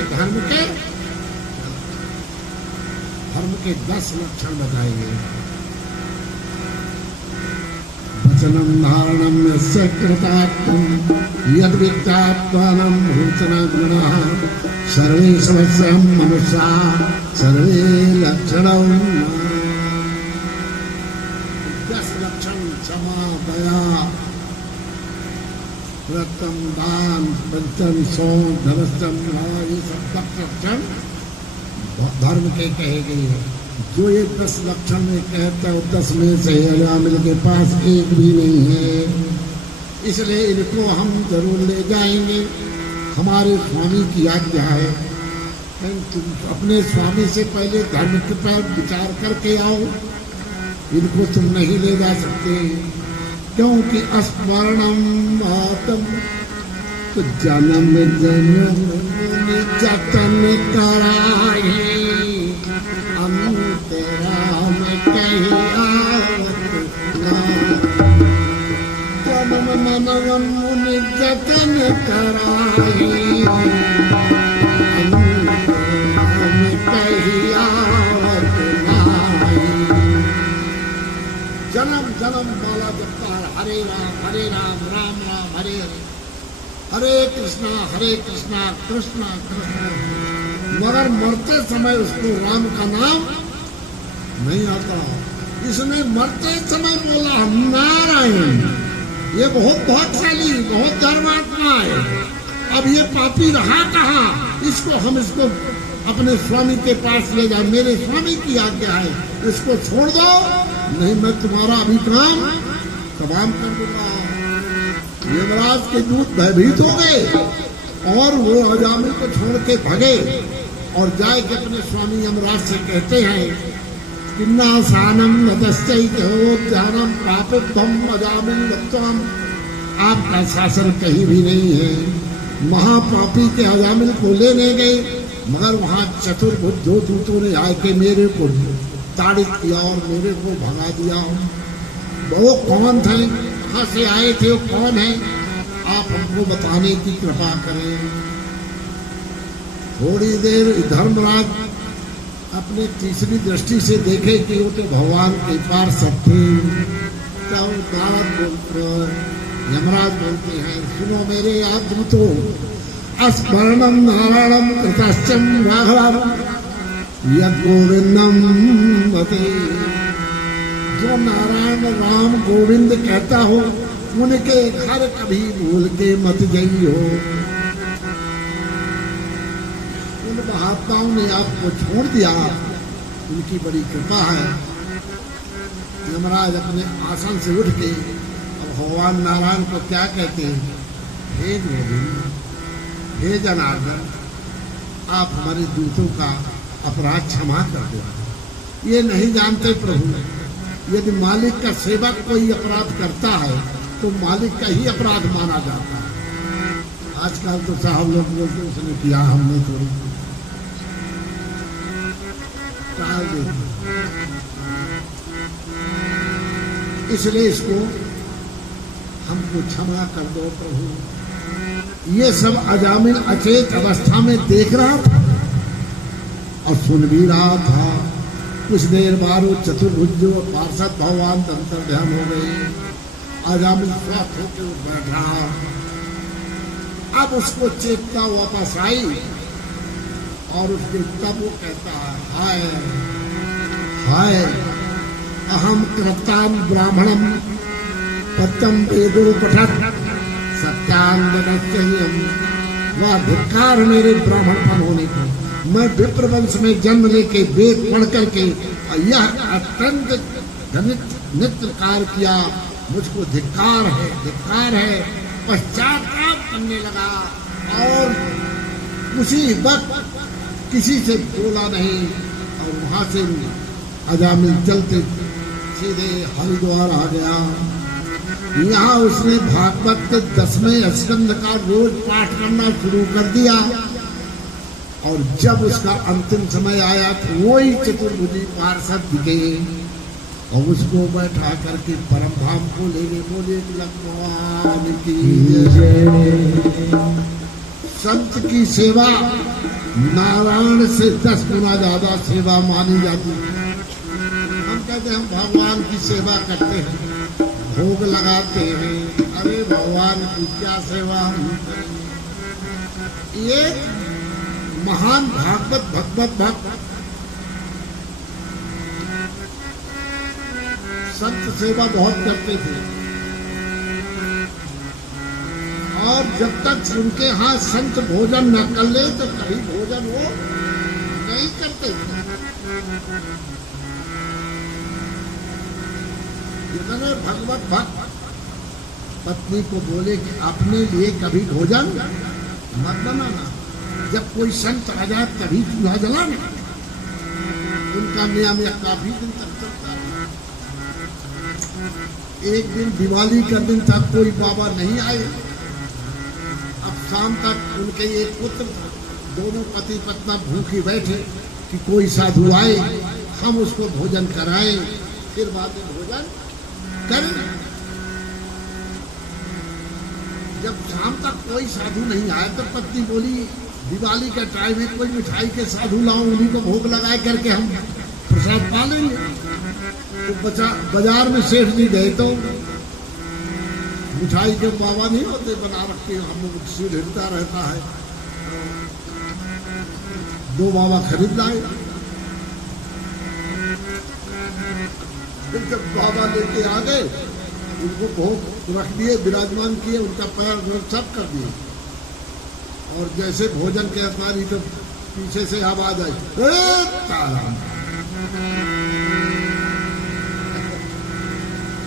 धर्म के 10 लक्षण बताए गए। वचनम धारणम यस्य कृतात्मं यद्वित्तात्मानं भूषणं गुणः सर्वे समस्यां मनुष्या सर्वे लक्षणं। 10 लक्षण क्षमा दया व्रतम दान पंचम सौ धर्मस्तम, ये सब 10 लक्षण धर्म के कहे गए हैं। जो ये 10 लक्षण में कहता है 10 में से अजामिल के पास एक भी नहीं है, इसलिए इनको हम जरूर ले जाएंगे। हमारे स्वामी की आज्ञा है, तुम अपने स्वामी से पहले धर्म के पर विचार करके आओ। इनको तुम नहीं ले जा सकते, क्योंकि स्मरणम आतम तो जन्म जन्म जतन कराए अंतरा में कहीं आवत ना। जन्म मनम मुनि जतन कराए अंतरा में कहीं आवत ना। जन्म जन्म माला जपता है हरे राम राम राम हरे हरे, हरे कृष्णा कृष्णा कृष्णा। मगर मरते समय उसको राम का नाम नहीं आता। इसने मरते समय बोला नारायण। ये बहुत भाग्यशाली, बहुत धर्मात्मा है। अब ये पापी रहा कहाँ, इसको अपने स्वामी के पास ले जाओ। मेरे स्वामी की आज्ञा है, इसको छोड़ दो, नहीं मैं तुम्हारा अभी काम तमाम कर दूंगा। यमराज के दूत भयभीत हो गए और वो अजामिल को छोड़ के भगे और जाए के अपने स्वामी यमराज से कहते हैं किन्नासानम नदस्यैतहोद्यानम प्रापितम अजामिल वक्तम। आपका शासन कहीं भी नहीं है। महापापी के अजामिल को लेने गए, मगर वहाँ चतुर्भुज दो दूतों ने आके मेरे को ताड़ित किया और मेरे को भगा दिया। वो कौन थे, कहाँ से आए थे, वो कौन है, आप हमको बताने की कृपा करें। थोड़ी देर धर्मराज अपने तीसरी दृष्टि से देखे कि वो तो भगवान के पार्षद थे। यमराज बोलते हैं सुनो मेरे आदूतों, स्मरणम नारायणम कृतश्चम राघवम यद गोविंदम बते। जो नारायण राम गोविंद कहता हो उनके घर कभी भूल के मत जाइयो। जिन महात्माओं ने आपको छोड़ दिया उनकी बड़ी कृपा है। यमराज अपने आसन से उठ के और भगवान नारायण को क्या कहते हैं, हे गोविंद, हे जनार्दन, आप हमारे दूतों का अपराध क्षमा कर दो। ये नहीं जानते प्रभु, यदि मालिक का सेवक कोई अपराध करता है तो मालिक का ही अपराध माना जाता है। आजकल तो साहब लोग बोलते उसने किया, हमने तो टाल देते। इसलिए इसको हमको क्षमा कर दो प्रभु। ये सब अजामिल अचेत अवस्था में देख रहा था और सुन भी रहा था। कुछ देर बाद वो चतुर्भुज पार्षद भगवान अंतर्ध्यान हो गए। अजामिल स्वस्थ होकर बैठा, अब उसको चेतना वापस आई और उसके तब वो कहता है, हाय हाय अहम कृतान ब्राह्मणम पत्यम वेदो पठत सत्यान्वयम। वह धिक्कार मेरे ब्राह्मणपन होने को, मैं विप्र वंश में जन्म लेके वेद पढ़ करके यह अत्यंत नित्य कार्य किया, मुझको धिक्कार है। पश्चाताप करने लगा और उसी वक्त किसी से बोला नहीं और वहां से अजामिल चलते सीधे हरिद्वार आ गया। यहाँ उसने भागवत के 10वें स्कंद का रोज पाठ करना शुरू कर दिया और जब उसका अंतिम समय आया तो वही चतुर्भुजी पार्षद दिखे और उसको बैठा करके परम धाम को लेने बोले भगवान की जय। संत की सेवा नारायण से 10 गुना ज्यादा सेवा मानी जाती है। हम कहते हैं हम भगवान की सेवा करते हैं, भोग लगाते हैं, अरे भगवान की क्या सेवा हम करें। ये महान भागवत भक्त संत सेवा बहुत करते थे और जब तक उनके यहाँ संत भोजन न कर ले तो कभी भोजन वो नहीं करते थे। इतने भगवत भक्त पत्नी को बोले कि अपने लिए कभी भोजन मत बनाना, जब कोई संत आ जाए तभी चूल्हा जलाना। उनका नियम यह काफी दिन तक चलता है। एक दिन दिवाली का दिन था, कोई बाबा नहीं आए। अब शाम तक उनके एक पुत्र दोनों पति पत्नी भूखी बैठे कि कोई साधु आए, हम उसको भोजन कराएं, फिर बाद में भोजन करें। जब शाम तक कोई साधु नहीं आया तो पत्नी बोली, दिवाली का टाइम है, कोई मिठाई के साधु लाओ, उन्हीं को भोग लगाए करके हम प्रसाद पा लेंगे। तो बाजार में सेठ जी गए तो मिठाई के बाबा नहीं होते बना रखते, हम लोग सिर हिलता रहता है, 2 बाबा खरीद लाए। फिर जब बाबा लेके आ गए उनको भोग रख दिए, विराजमान किए, उनका पैर सब कर दिए और जैसे भोजन के अतारी तो पीछे से आवाज आई, ताला।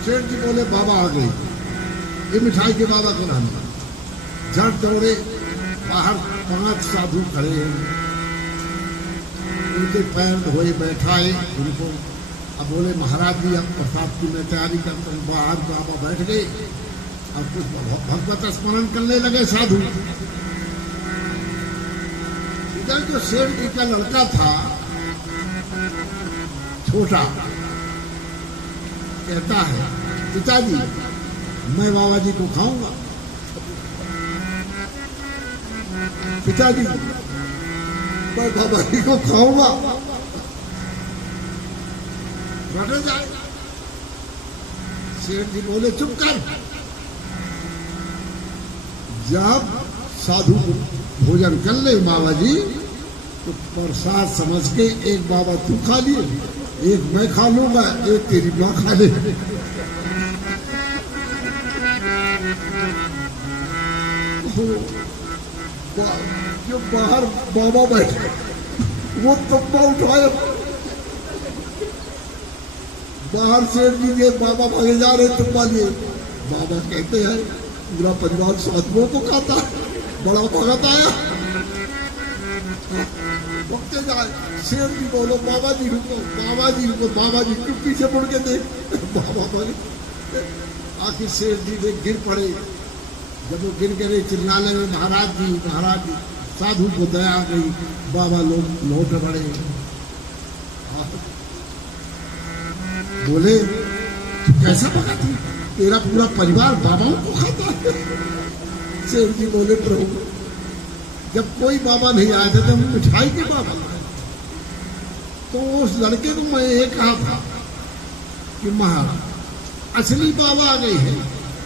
सेठ जी बोले बाबा आ गए, ये मिठाई के बाबा को नाम। झट दौड़े, बाहर 5 साधु खड़े हैं, उनके पैर धोए बैठाए उनको। अब बोले महाराज जी अब प्रसाद की मैं तैयारी करता हूँ। बाहर बाबा बैठ गए और कुछ भगवत स्मरण करने लगे साधु। इधर जो सेठ जी का लड़का था छोटा, कहता है पिताजी मैं बाबा जी को खाऊंगा। पिताजी मैं बाबा जी को खाऊंगा। रटे जाए। सेठ जी बोले चुप कर। जब साधु भोजन कर ले बाबा जी तो प्रसाद समझ के एक बाबा तू खा लिए, एक मैं खा लूंगा, एक तेरी माँ खा ले। जो बाहर बाबा बैठे वो तब्बा उठाए, बाहर से लिए बाबा भागे जा रहे तब्बा लिए। बाबा कहते हैं पूरा परिवार साधुओं को खाता है, बड़ा भगत आया वक्ते जाए। शेर जी बोलो बाबा जी रुको, बाबा जी रुको, बाबा जी क्यों पीछे मुड़ के देख। बाबा बोले आखिर शेर जी वे गिर पड़े। जब वो गिर गए चिल्लाने में महाराज जी महाराज जी, साधु को दया आ गई, बाबा लोग लौट पड़े। बोले तू कैसा भगत है, तेरा पूरा परिवार बाबाओं को खाता है। शेर जी बोले प्रभु जब कोई बाबा नहीं आया था तो मिठाई के बाबा आए, तो उस लड़के को मैं ये कहा था कि महाराज असली बाबा आ गई है,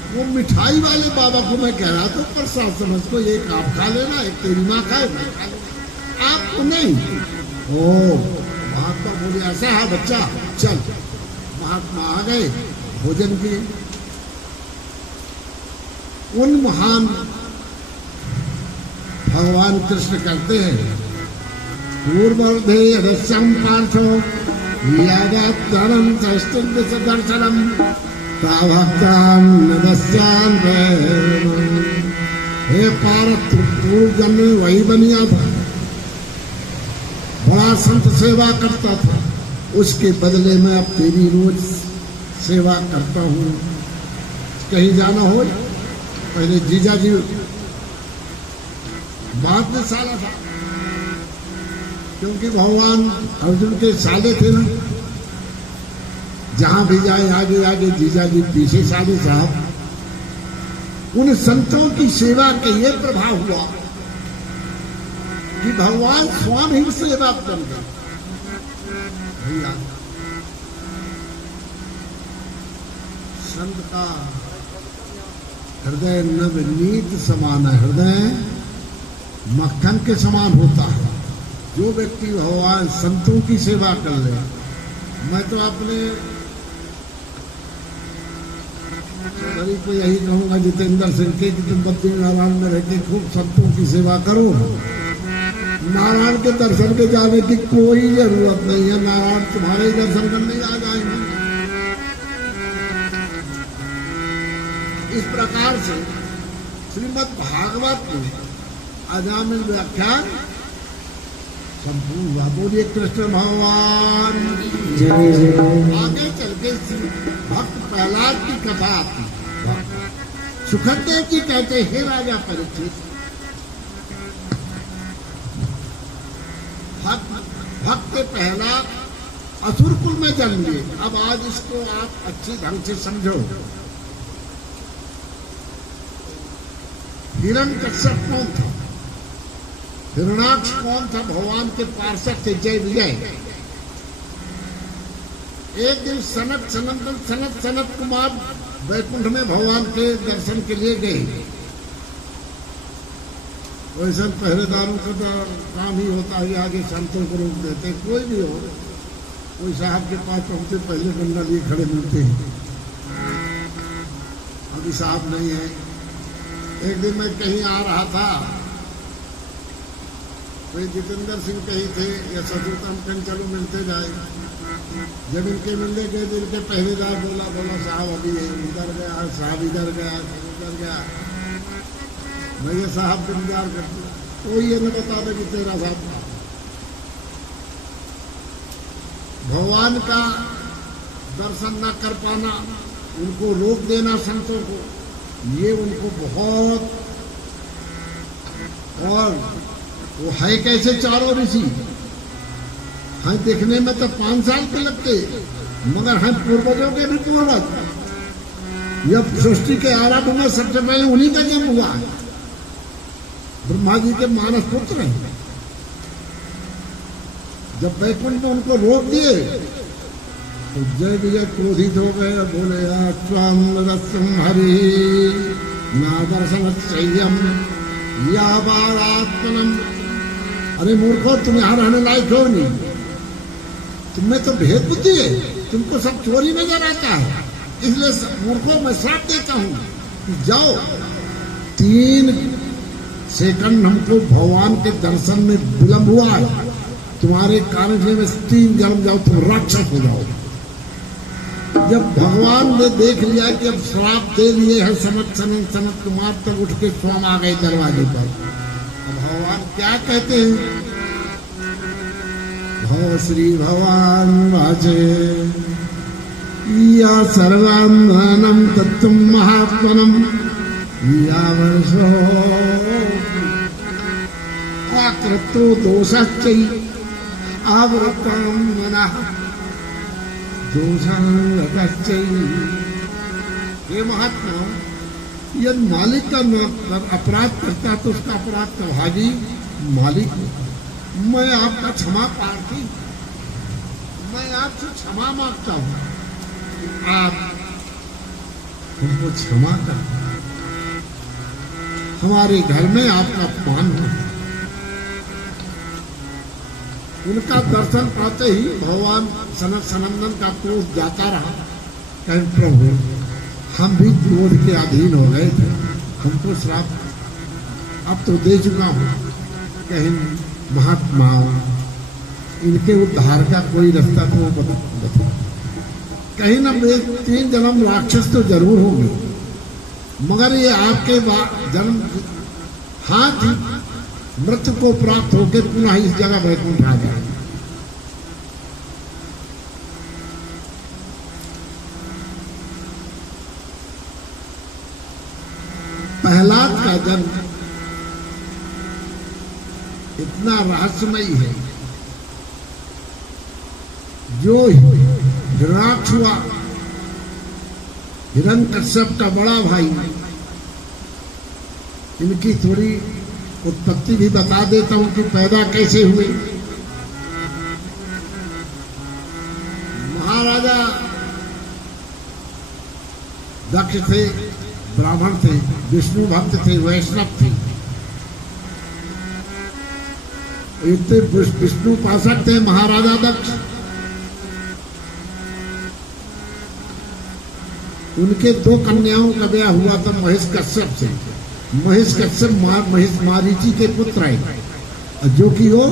वो मिठाई वाले बाबा को मैं कह रहा था प्रसाद समझ को, एक आप खा लेना, एक तेरी माँ खाए, मैं खा लेना, आपको नहीं। ओ महात्मा बोले ऐसा है बच्चा, चल। महात्मा आ गए, भोजन किए। उन महान भगवान कृष्ण करते हैं पूर्वधे रस्यम पार्थो यादात्तरम दर्शनम ताभक्तान हे पार्थ पूर्व जन्म में वही बनिया था, बड़ा संत सेवा करता था, उसके बदले में अब तेरी रोज सेवा करता हूँ। कहीं जाना हो पहले जीजा जी बाद में साला था, क्योंकि भगवान अर्जुन के साले थे ना, जहां भी जाए आगे आगे जीजा जी पीछे साले साहब। उन संतों की सेवा के ये प्रभाव हुआ कि भगवान स्वयं ही सेवा बन गए। भैया संत का हृदय नवनीत समान है, हृदय मक्खन के समान होता है। जो व्यक्ति भगवान संतों की सेवा कर ले, मैं तो अपने चौधरी को यही कहूंगा जितेंद्र सिंह के कि तुम बद्री नारायण में रहकर खूब संतों की सेवा करो। नारायण के दर्शन के जाने की कोई जरूरत नहीं है, नारायण तुम्हारे ही दर्शन करने आ जाएंगे। इस प्रकार से श्रीमद् भागवत में आजामिल व्याख्यान संपूर्ण हुआ। बोलिए कृष्ण भगवान। आगे चल के भक्त प्रहलाद की कथा आती। सुखदेव जी कहते हे राजा परीक्षित, भक्त प्रहलाद असुर कुल में जन्म लिए। अब आज इसको आप अच्छे ढंग से समझो। हिरण्यकश्यप कौन था? हिरण्याक्ष कौन था? भगवान के पार्षद थे जय विजय। एक दिन सनत कुमार वैकुंठ में भगवान के दर्शन के लिए गए। वैसे पहरेदारों का काम ही होता है, आगे संतों को रोक देते। कोई भी हो, कोई साहब के पास पहुंचे पहले गंगा लिए खड़े मिलते हैं। अभी साहब नहीं है। एक दिन मैं कहीं आ रहा था, कोई जितेंद्र सिंह कहीं थे या सतुतम कहीं चलो मिलते जाए। जब इनके मिलने गए तो इनके पहरेदार बोला साहब अभी इधर गया, साहब इधर गया, इधर गया। भैया साहब इंतजार करते, कोई ये न बता दे कि तेरा साहब। भगवान का दर्शन न कर पाना, उनको रोक देना संतों को, ये उनको बहुत। और वो है कैसे चारों ऋषि हैं, देखने में तो 5 साल के लगते, मगर हैं पूर्वजों के भी पूर्वज। यह सृष्टि के आरंभ में सबसे पहले उन्हीं का जन्म हुआ है। ब्रह्मा जी के मानस पुत्र हैं। जब वैकुंठ में उनको रोक दिए तो जय विजय क्रोधित हो गए, बोले स्वाम रसम हरि ना दर्शन संयम या बारात्मनम। अरे मूर्खो, तुम यहाँ रहने लायक हो नहीं, तुम्हें तो भेद बुद्धि है, तुमको सब चोरी नजर आता है। इसलिए मूर्खो मैं श्राप देता हूँ कि जाओ 3 सेकंड हमको भगवान के दर्शन में विलंब हुआ है, तुम्हारे कारण से मैं 3 जन्म जाओ, तुम राक्षस हो जाओ। जब भगवान ने देख लिया कि अब श्राप दे लिए है सनत कुमार, तब उठ के स्वयं आ गए दरवाजे पर। अब भगवान क्या कहते हैं? भव श्री भगवान वाचे या सर्वानंदनम तत्व महात्मनम या वर्षो आकृतो दोषाच्चै आवृतम मनः दोषाच्चै। ये महात्मा, यदि मालिक का अपराध करता तो उसका अपराध का भागी मालिक है। मैं आपका क्षमा प्रार्थी, मैं आपसे क्षमा मांगता हूँ, आप हमको क्षमा कर। हमारे घर में आपका अपमान हो। उनका दर्शन पाते ही भगवान सनंदन का क्रोध जाता रहा। कहें प्रभु, हम भी क्रोध के अधीन हो गए थे, हमको श्राप अब तो दे चुका हूँ। कहें महात्माओं, इनके उद्धार का कोई रास्ता तो बता। कहीं ना 3 जन्म राक्षस तो जरूर होंगे, मगर ये आपके जन्म हाथ मृत्यु को प्राप्त होकर पुनः इस जगह वैकुंठ आ जाए। प्रहलाद का जन्म इतना रहस्यमयी है। जो हिरण्याक्ष हुआ, हिरण्यकश्यप का बड़ा भाई, इनकी थोड़ी उत्पत्ति भी बता देता हूं कि पैदा कैसे हुए। महाराजा दक्ष थे, ब्राह्मण थे, विष्णु भक्त थे, वैष्णव थे। इतने विष्णु उपासक थे महाराजा दक्ष। उनके 2 कन्याओं का ब्याह हुआ था महेश कश्यप से। महेश कश्यप महेश मारीची के पुत्र है, जो कि वो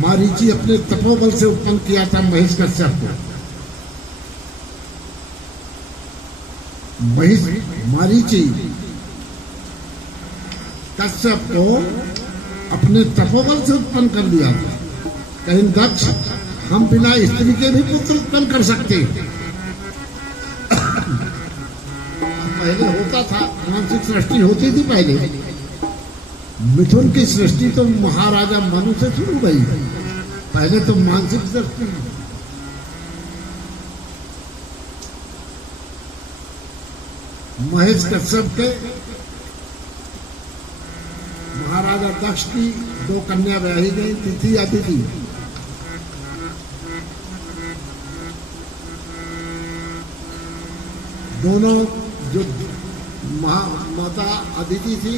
मारीची अपने तपोबल से उत्पन्न किया था महेश कश्यप को। महेश मारीची कश्यप को अपने तपोबल से उत्पन्न कर दिया था। कहीं दक्ष, हम बिना स्त्री के भी पुत्र उत्पन्न कर सकते हैं। पहले होता था, मानसिक सृष्टि होती थी पहले। मिथुन की सृष्टि तो महाराजा मनु से शुरू हुई, पहले तो मानसिक सृष्टि। महेश कश्यप के महाराजा दक्ष की 2 कन्या ब्याही गई, तिथि अदिति। दोनों जो माता अदिति थी,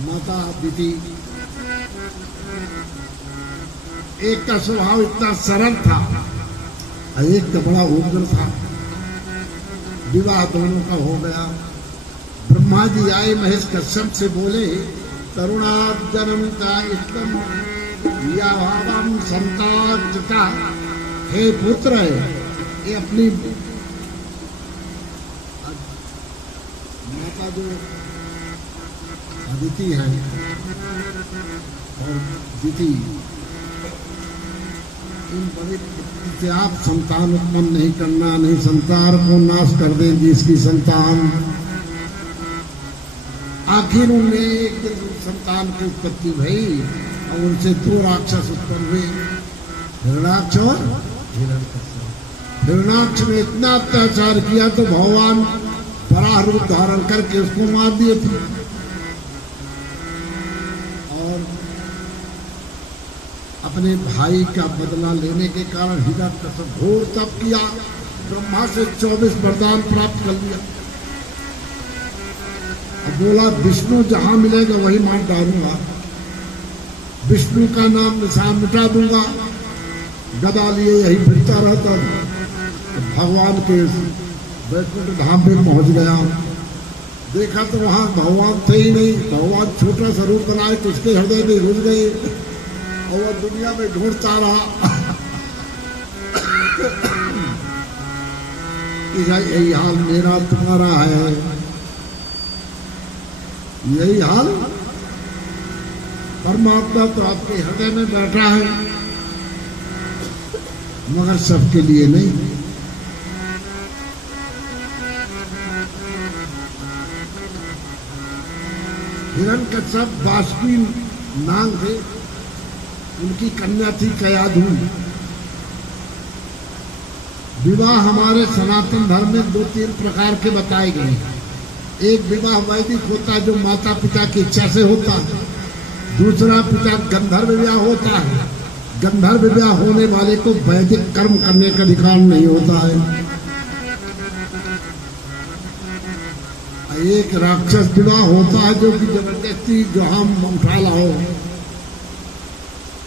माता अदिति, एक का स्वभाव इतना सरल था और एक का बड़ा उग्र था। विवाह दोनों का हो गया। ब्रह्मा जी आए महेश कश्यप से बोले, तरुणाजनम का इष्टम या भावम संताज का, हे पुत्र है, ये अपनी माता जो अदिति है और दिति, इन बड़े से आप संतान उत्पन्न नहीं करना, नहीं संतान को नाश कर दें जिसकी संतान। आखिर उनमें एक संतान की उत्पत्ति भई और उनसे 2 राक्षस उत्पन्न हुए, हिरण्याक्ष और हिरण्यकश्यप। हिरण्याक्ष ने इतना अत्याचार किया तो भगवान बड़ा रूप धारण करके उसको मार दिए थे। और अपने भाई का बदला लेने के कारण हिरण्यकश्यप घोर तप किया, ब्रह्मा से 24 वरदान प्राप्त कर लिया। बोला, विष्णु जहां मिलेगा वही मार डालूंगा, विष्णु का नाम निशान मिटा दूंगा। गदा लिए यही फिरता रहता था। भगवान के वैकुंठ धाम पे पहुंच गया। देखा तो वहां भगवान थे ही नहीं। भगवान छोटा सा रूप बनाए तो उसके हृदय में घुस गए और वह दुनिया में ढूंढता रहा। यही हाल मेरा तुम्हारा है, यही हाल परमात्मा तो आपके हृदय में बैठा है, मगर सबके लिए नहीं। हिरण्यकश्यप बाष्पी नाग थे, उनकी कन्या थी कयाधु। विवाह हमारे सनातन धर्म में 2-3 प्रकार के बताए गए हैं। एक विवाह वैदिक होता है जो माता पिता की इच्छा से होता है। दूसरा पिता गंधर्व विवाह होता है। गंधर्व विवाह होने वाले को वैदिक कर्म करने का अधिकार नहीं होता है। एक राक्षस विवाह होता है जो कि जबरदस्ती जो हम उठा लाओ।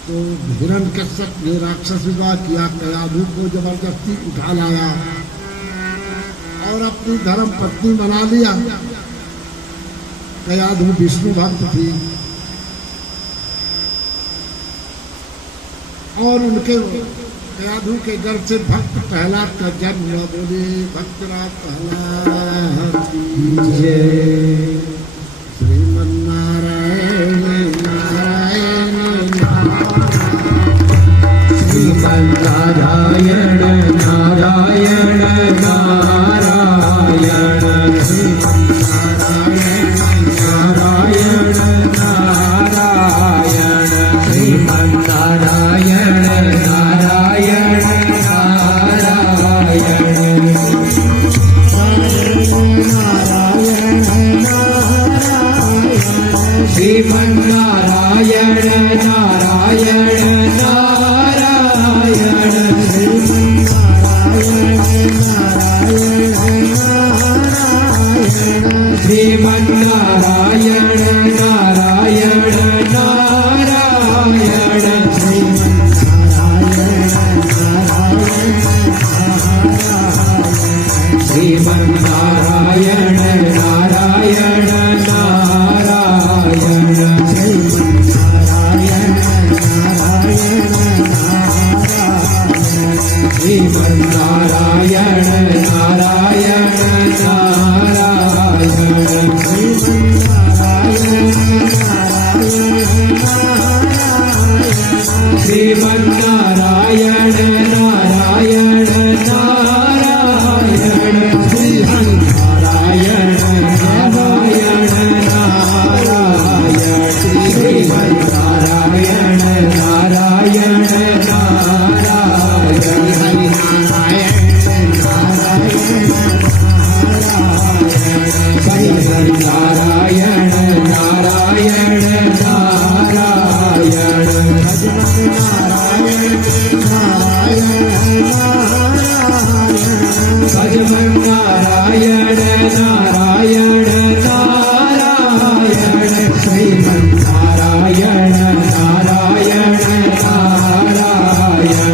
तो हिरण्यकश्यप ने राक्षस विवाह किया, कयाधु को जबरदस्ती उठा लाया और अपनी धर्म पत्नी बना लिया। कयाधु विष्णु भक्त थी और उनके कयाधु के गर्भ से भक्त प्रहलाद का जन्म हुआ। बोले भक्तराज प्रहलाद श्रीमन्नारायण नारायण श्रीमन्नारायण नारायण नारायण नारायण नारायण श्रीमन्नारायण नारायण नारायण श्रीमन्नारायण नारायण नारायण श्रीमन्नारायण नारायण नारायण श्रीमन्नारायण नारायण नारायण श्रीमन्नारायण नारायण नारायण श्रीमन्नारायण नारायण नारायण श्रीमन्नारायण नारायण नारायण श्रीमन्नारायण नारायण नारायण नारायण नारायण भजमन्नारायण नारायण नारायण श्रीमन्नारायण नारायण नारायण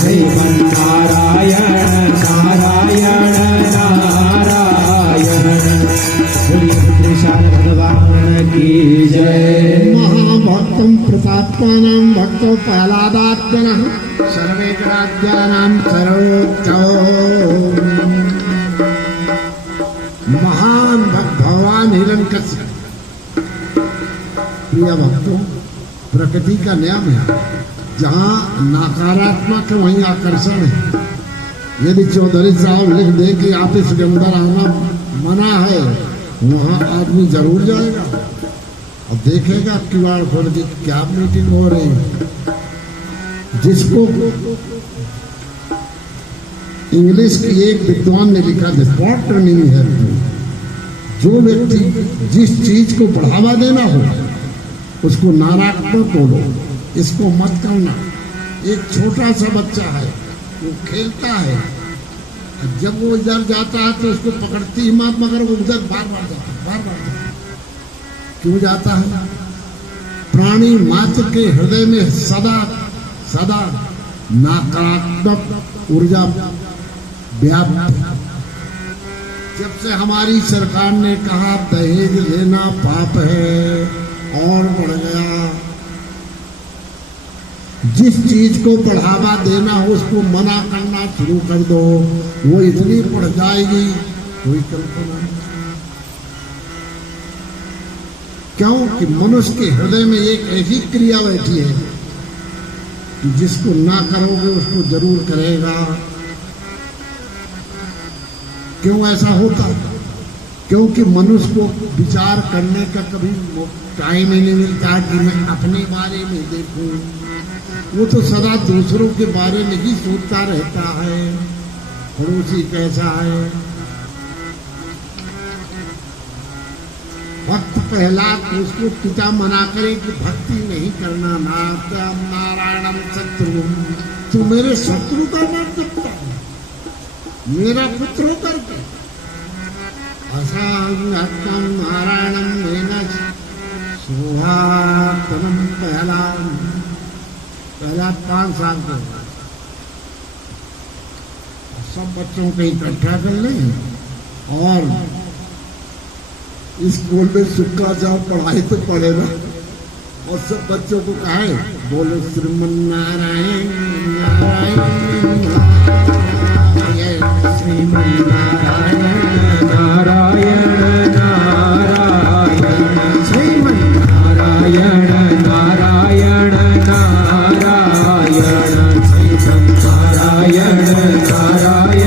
श्रीमन्नारायण नारायण नारायण श्री भगवान की जय। महाभक्तं प्रतात्मानां भक्तो प्रह्लादात्मनः सर्वे राज्यानां सर्वोच्चौ। महान भक्त भगवान हिरण्यकश्यप। प्रिय भक्तों, प्रकृति का नियम है, जहाँ नकारात्मक है वहीं आकर्षण है। यदि चौधरी साहब लिख दे कि ऑफिस के अंदर आना मना है, वहाँ आदमी जरूर जाएगा और देखेगा किवाड़ खोल के क्या मीटिंग हो रही है। जिसको इंग्लिश की एक विद्वान ने लिखा था, स्पॉट टर्निंग है। जो व्यक्ति जिस चीज को बढ़ावा देना हो उसको नकारात्मक बोलो, इसको मत करना। एक छोटा सा बच्चा है, वो खेलता है, जब वो इधर जाता है तो उसको पकड़ती ही मात, मगर वो उधर बार बार जाता है। क्यों जाता है? प्राणी मात्र के हृदय में सदा सदा नकारात्मक ऊर्जा व्याप्त है। जब से हमारी सरकार ने कहा दहेज लेना पाप है और बढ़ गया। जिस चीज को बढ़ावा देना हो उसको मना करना शुरू कर दो, वो इतनी बढ़ जाएगी कोई कल्पना नहीं। क्यों कि मनुष्य के हृदय में एक ऐसी क्रिया बैठी है कि जिसको ना करोगे उसको जरूर करेगा। क्यों ऐसा होता? क्योंकि मनुष्य को विचार करने का कभी टाइम ही नहीं मिलता कि मैं अपने बारे में देखूं। वो तो सदा दूसरों के बारे में ही सोचता रहता है, पड़ोसी कैसा है। भक्त पहला उसको पिता मना करे कि भक्ति नहीं करना, नारायणम शत्रु, तू मेरे शत्रु का नाम जपता है, मेरा पुत्र होकर के। असांगम नारायणम मेना सुहातनम पहला 5 साल का सब बच्चों को इकट्ठा कर लें और स्कूल में शुक्राचार्य पढ़ाई तो पड़ेगा और सब बच्चों को कहे बोलो श्रीमन नारायण नारायण श्रीमन नारायण नारायण नारायण श्रीमन नारायण नारायण नारायण श्रीमन नारायण नारायण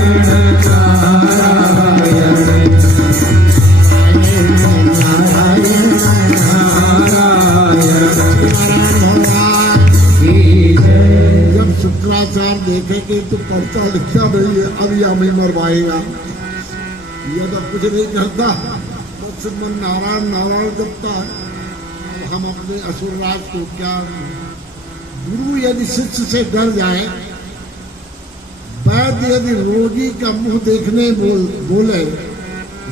जब शुक्राचार्य देखेंगे तो पढ़ता लिखता नहीं है, अभी हमें मरवाएगा। यह तो कुछ नहीं करता, बस मन नारायण नारायण जपता है। हम अपने असुरराज को क्या, गुरु यदि शिष्य से डर जाए, वैद्य यदि रोगी का मुंह देखने बोले,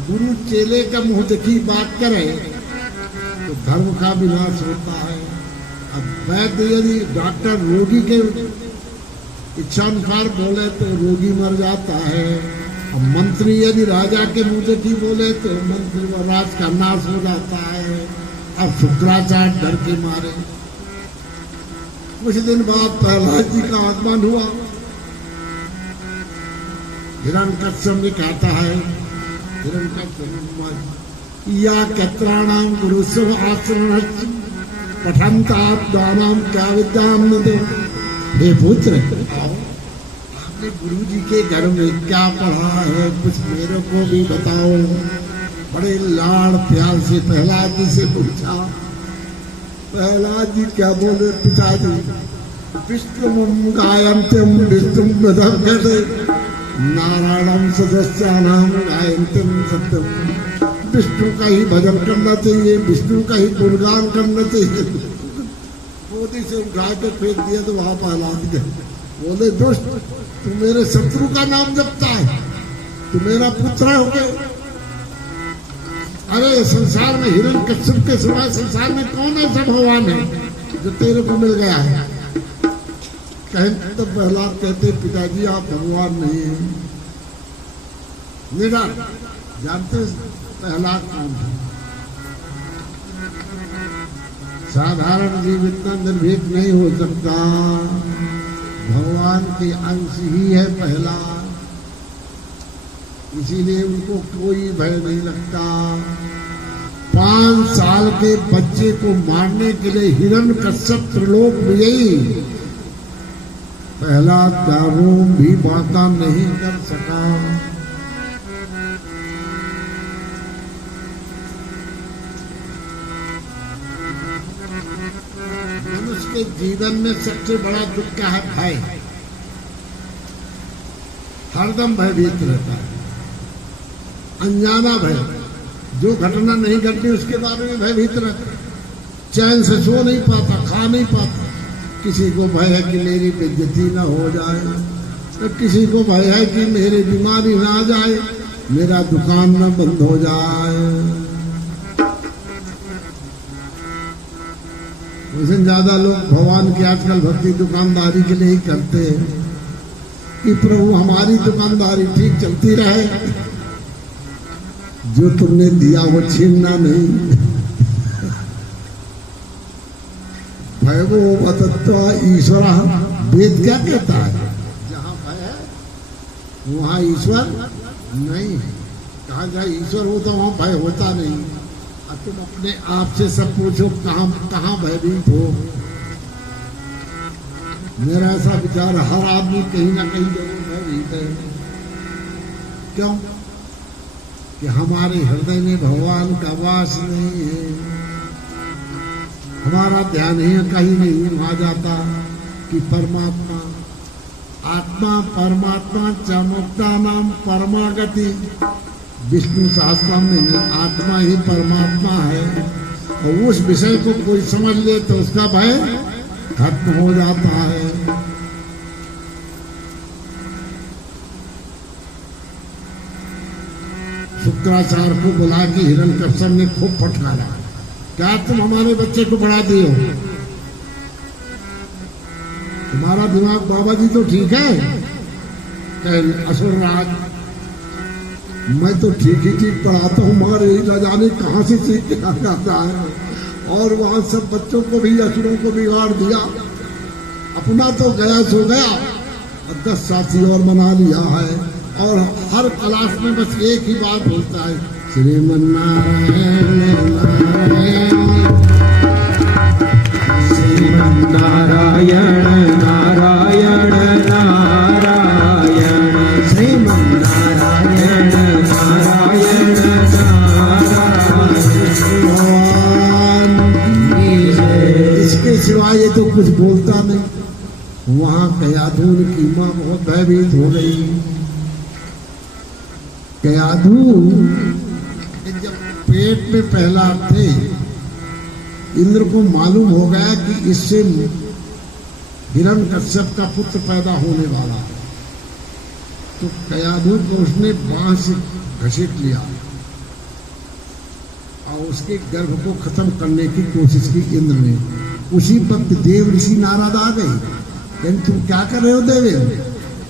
गुरु चेले का मुंह देखी बात करे तो धर्म का विनाश होता है। अब वैद्य यदि डॉक्टर रोगी के इच्छानुसार बोले तो रोगी मर जाता है। अब मंत्री यदि राजा के मुंह देखी बोले तो मंत्री व राज का नाश हो जाता है। अब शुक्राचार्य डर के मारे। कुछ दिन बाद प्रहलाद जी का आगमन हुआ। हिरण्यकश्यप ने कहता है, या कत्राणाम गुरुस्व आचरण पठंताप दानाम क्या विद्याम न दे। हे पुत्र, आपने गुरु जी के घर में क्या पढ़ा है, कुछ मेरे को भी बताओ। बड़े लाड़ प्यार से प्रहलाद जी से पूछा। प्रहलाद जी क्या बोले, पिताजी विष्णु गायंत्यम विष्णु कहते नारायणम सदस्यानाम गायंत्यम सत्यम। विष्णु का ही भजन करना चाहिए, विष्णु का ही गुणगान करना चाहिए। मोदी से उठा के फेंक दिया तो वहां प्रहलाद गए। बोले दुष्ट, तू मेरे शत्रु का नाम जपता है, तू मेरा पुत्र हो गए। अरे संसार में हिरण्यकश्यप के सिवाय संसार में कौन ऐसा भगवान है जो तेरे को मिल गया है? तो प्रहलाद कहते पिताजी आप भगवान नहीं है। मेरा जानते प्रहलाद कौन है? साधारण जीव इतना निर्भीक नहीं हो सकता। भगवान के अंश ही है प्रहलाद, इसीलिए उनको कोई भय नहीं लगता। 5 साल के बच्चे को मारने के लिए हिरण्यकश्यप त्रिलोक विजयी प्रहलाद दारों भी वार्ता नहीं कर सका। मनुष्य के जीवन में सबसे बड़ा दुख क्या है? भय। हरदम भयभीत रहता है, अनजाना भय। जो घटना नहीं घटती उसके बारे में भयभीत रहता है, चैन से सो नहीं पाता, खा नहीं पाता। किसी को भय है कि मेरी बेइज्जती ना हो जाए, तो किसी को भय है कि मेरी बीमारी ना आ जाए, मेरा दुकान ना बंद हो जाए। वैसे ज्यादा लोग भगवान की आजकल भक्ति दुकानदारी के लिए ही करते हैं कि प्रभु हमारी दुकानदारी ठीक चलती रहे, जो तुमने दिया वो छीनना नहीं। भयगो वदत्वा ईश्वर, वेद क्या कहता है? जहाँ भय है वहाँ ईश्वर नहीं है। कहा जाए ईश्वर होता वहाँ भय होता नहीं। अब तुम अपने आप से सब पूछो कहाँ कहाँ भयभीत हो। मेरा ऐसा विचार, हर आदमी कहीं ना कहीं जरूर भयभीत है। क्यों? कि हमारे हृदय में भगवान का वास नहीं है। हमारा ध्यान ही कहीं नहीं वहां जाता कि परमात्मा, आत्मा परमात्मा चमुक्ता नाम परमागति। विष्णु सहस्त्रनाम में आत्मा ही परमात्मा है, और उस विषय को कोई समझ ले तो उसका भय खत्म हो जाता है। शुक्राचार्य को बुला के हिरण्यकश्यप ने खूब फटकारा, क्या तुम हमारे बच्चे को बढ़ा दिए हो? तुम्हारा दिमाग बाबा जी तो ठीक है? असुरराज, मैं तो ठीक ही ठीक पढ़ाता हूँ, मगर न जाने कहाँ से सीख के आ जाता है, और वहां सब बच्चों को भी असुरों को बिगाड़ दिया। अपना तो गया सो गया, अब 10 साथी और बना लिया है, और हर क्लास में बस एक ही बात होता है, श्रीमन्नारायण नारायण नारायण नारायण, श्रीमन्नारायण नारायण नारायण। इसके सिवाय ये तो कुछ बोलता नहीं। वहां कयाधू की माँ बहुत भयभीत हो गई। कयाधू जब पेट में पहला थे, इंद्र को मालूम हो गया कि इससे हिरण्यकश्यप का पुत्र पैदा होने वाला है, तो कयाधू को उसने बांह से घसीट लिया और उसके गर्भ को खत्म करने की कोशिश की इंद्र ने। उसी वक्त देव ऋषि नारद आ गए, कहने तुम क्या कर रहे हो देवेंद्र?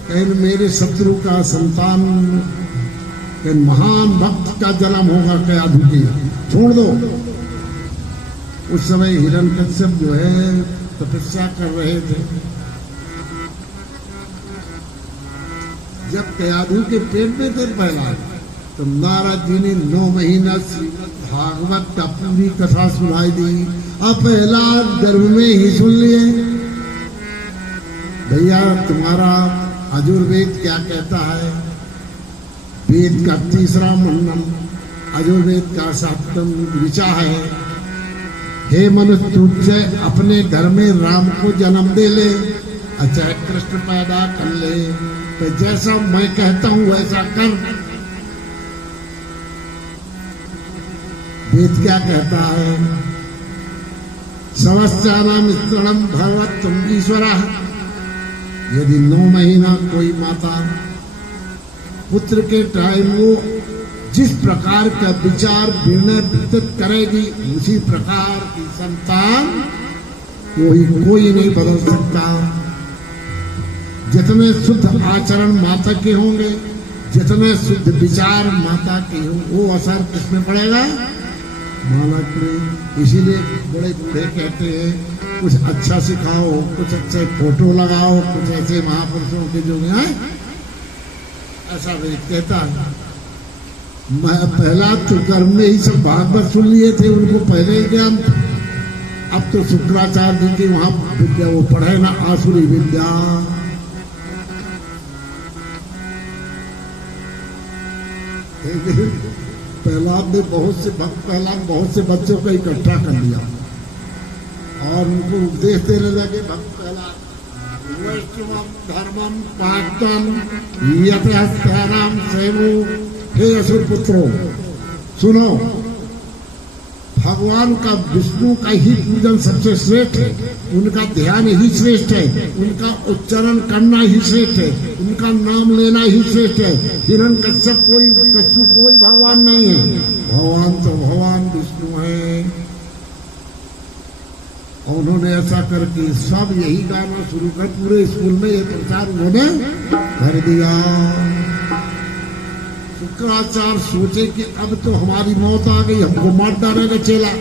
कहने मेरे शत्रु का संतान महान भक्त का जन्म होगा कयाधू के, छोड़ दो। उस समय हिरण्यकश्यप जो है तपस्या कर रहे थे। जब कयाधू के पेट में दर्द फैला तो नारद जी ने 9 महीना श्रीमद् भागवत का पूरी कथा सुनाई दी। अब पहला गर्भ में ही सुन लिए। भैया तुम्हारा यजुर्वेद क्या कहता है? वेद का 3रा मंडल यजुर्वेद का 7वां ऋचा है। हे मनुष्य, तुझे अपने घर में राम को जन्म दे ले, अच्छा कृष्ण पैदा कर ले, तो जैसा मैं कहता हूं वैसा कर। वेद क्या कहता है? समस्यानाम स्तरणम भगवत तुम ईश्वरा। यदि 9 महीना कोई माता पुत्र के टाइम वो जिस प्रकार का विचार निर्णय विकसित करेगी, उसी प्रकार की संतान कोई नहीं बदल सकता। जितने शुद्ध आचरण माता के होंगे, जितने शुद्ध विचार माता के होंगे, वो असर किसमें पड़ेगा? माना पड़े। इसीलिए बड़े बूढ़े कहते हैं कुछ अच्छा सिखाओ, कुछ अच्छे फोटो लगाओ, कुछ ऐसे महापुरुषों के जो है, ऐसा वेद कहता है। मैं पहला तो कर्म में ही सब भागवत सुन लिए थे, उनको पहले ही ज्ञान। अब तो शुक्राचार्य जी की वहां विद्या वो पढ़े ना, आसुरी विद्या। प्रहलाद ने बहुत से बच्चों को इकट्ठा कर लिया और उनको उपदेश देने लगे। भक्त प्रहलाद वैष्णवम धर्मम पाठम यथास्थानाम सेवो। हे असुर पुत्रों, सुनो, भगवान का विष्णु का ही पूजन सबसे श्रेष्ठ है, उनका ध्यान ही श्रेष्ठ है, उनका उच्चारण करना ही श्रेष्ठ है, उनका नाम लेना ही श्रेष्ठ है। हिरण्यकश्यप कोई भगवान नहीं है, भगवान तो भगवान विष्णु है। और उन्होंने ऐसा करके सब यही गाना शुरू कर पूरे स्कूल में ये प्रचार उन्होंने कर दिया। शुक्राचार्य सोचे कि अब तो हमारी मौत आ गई, हमको मार डालेगा चेला।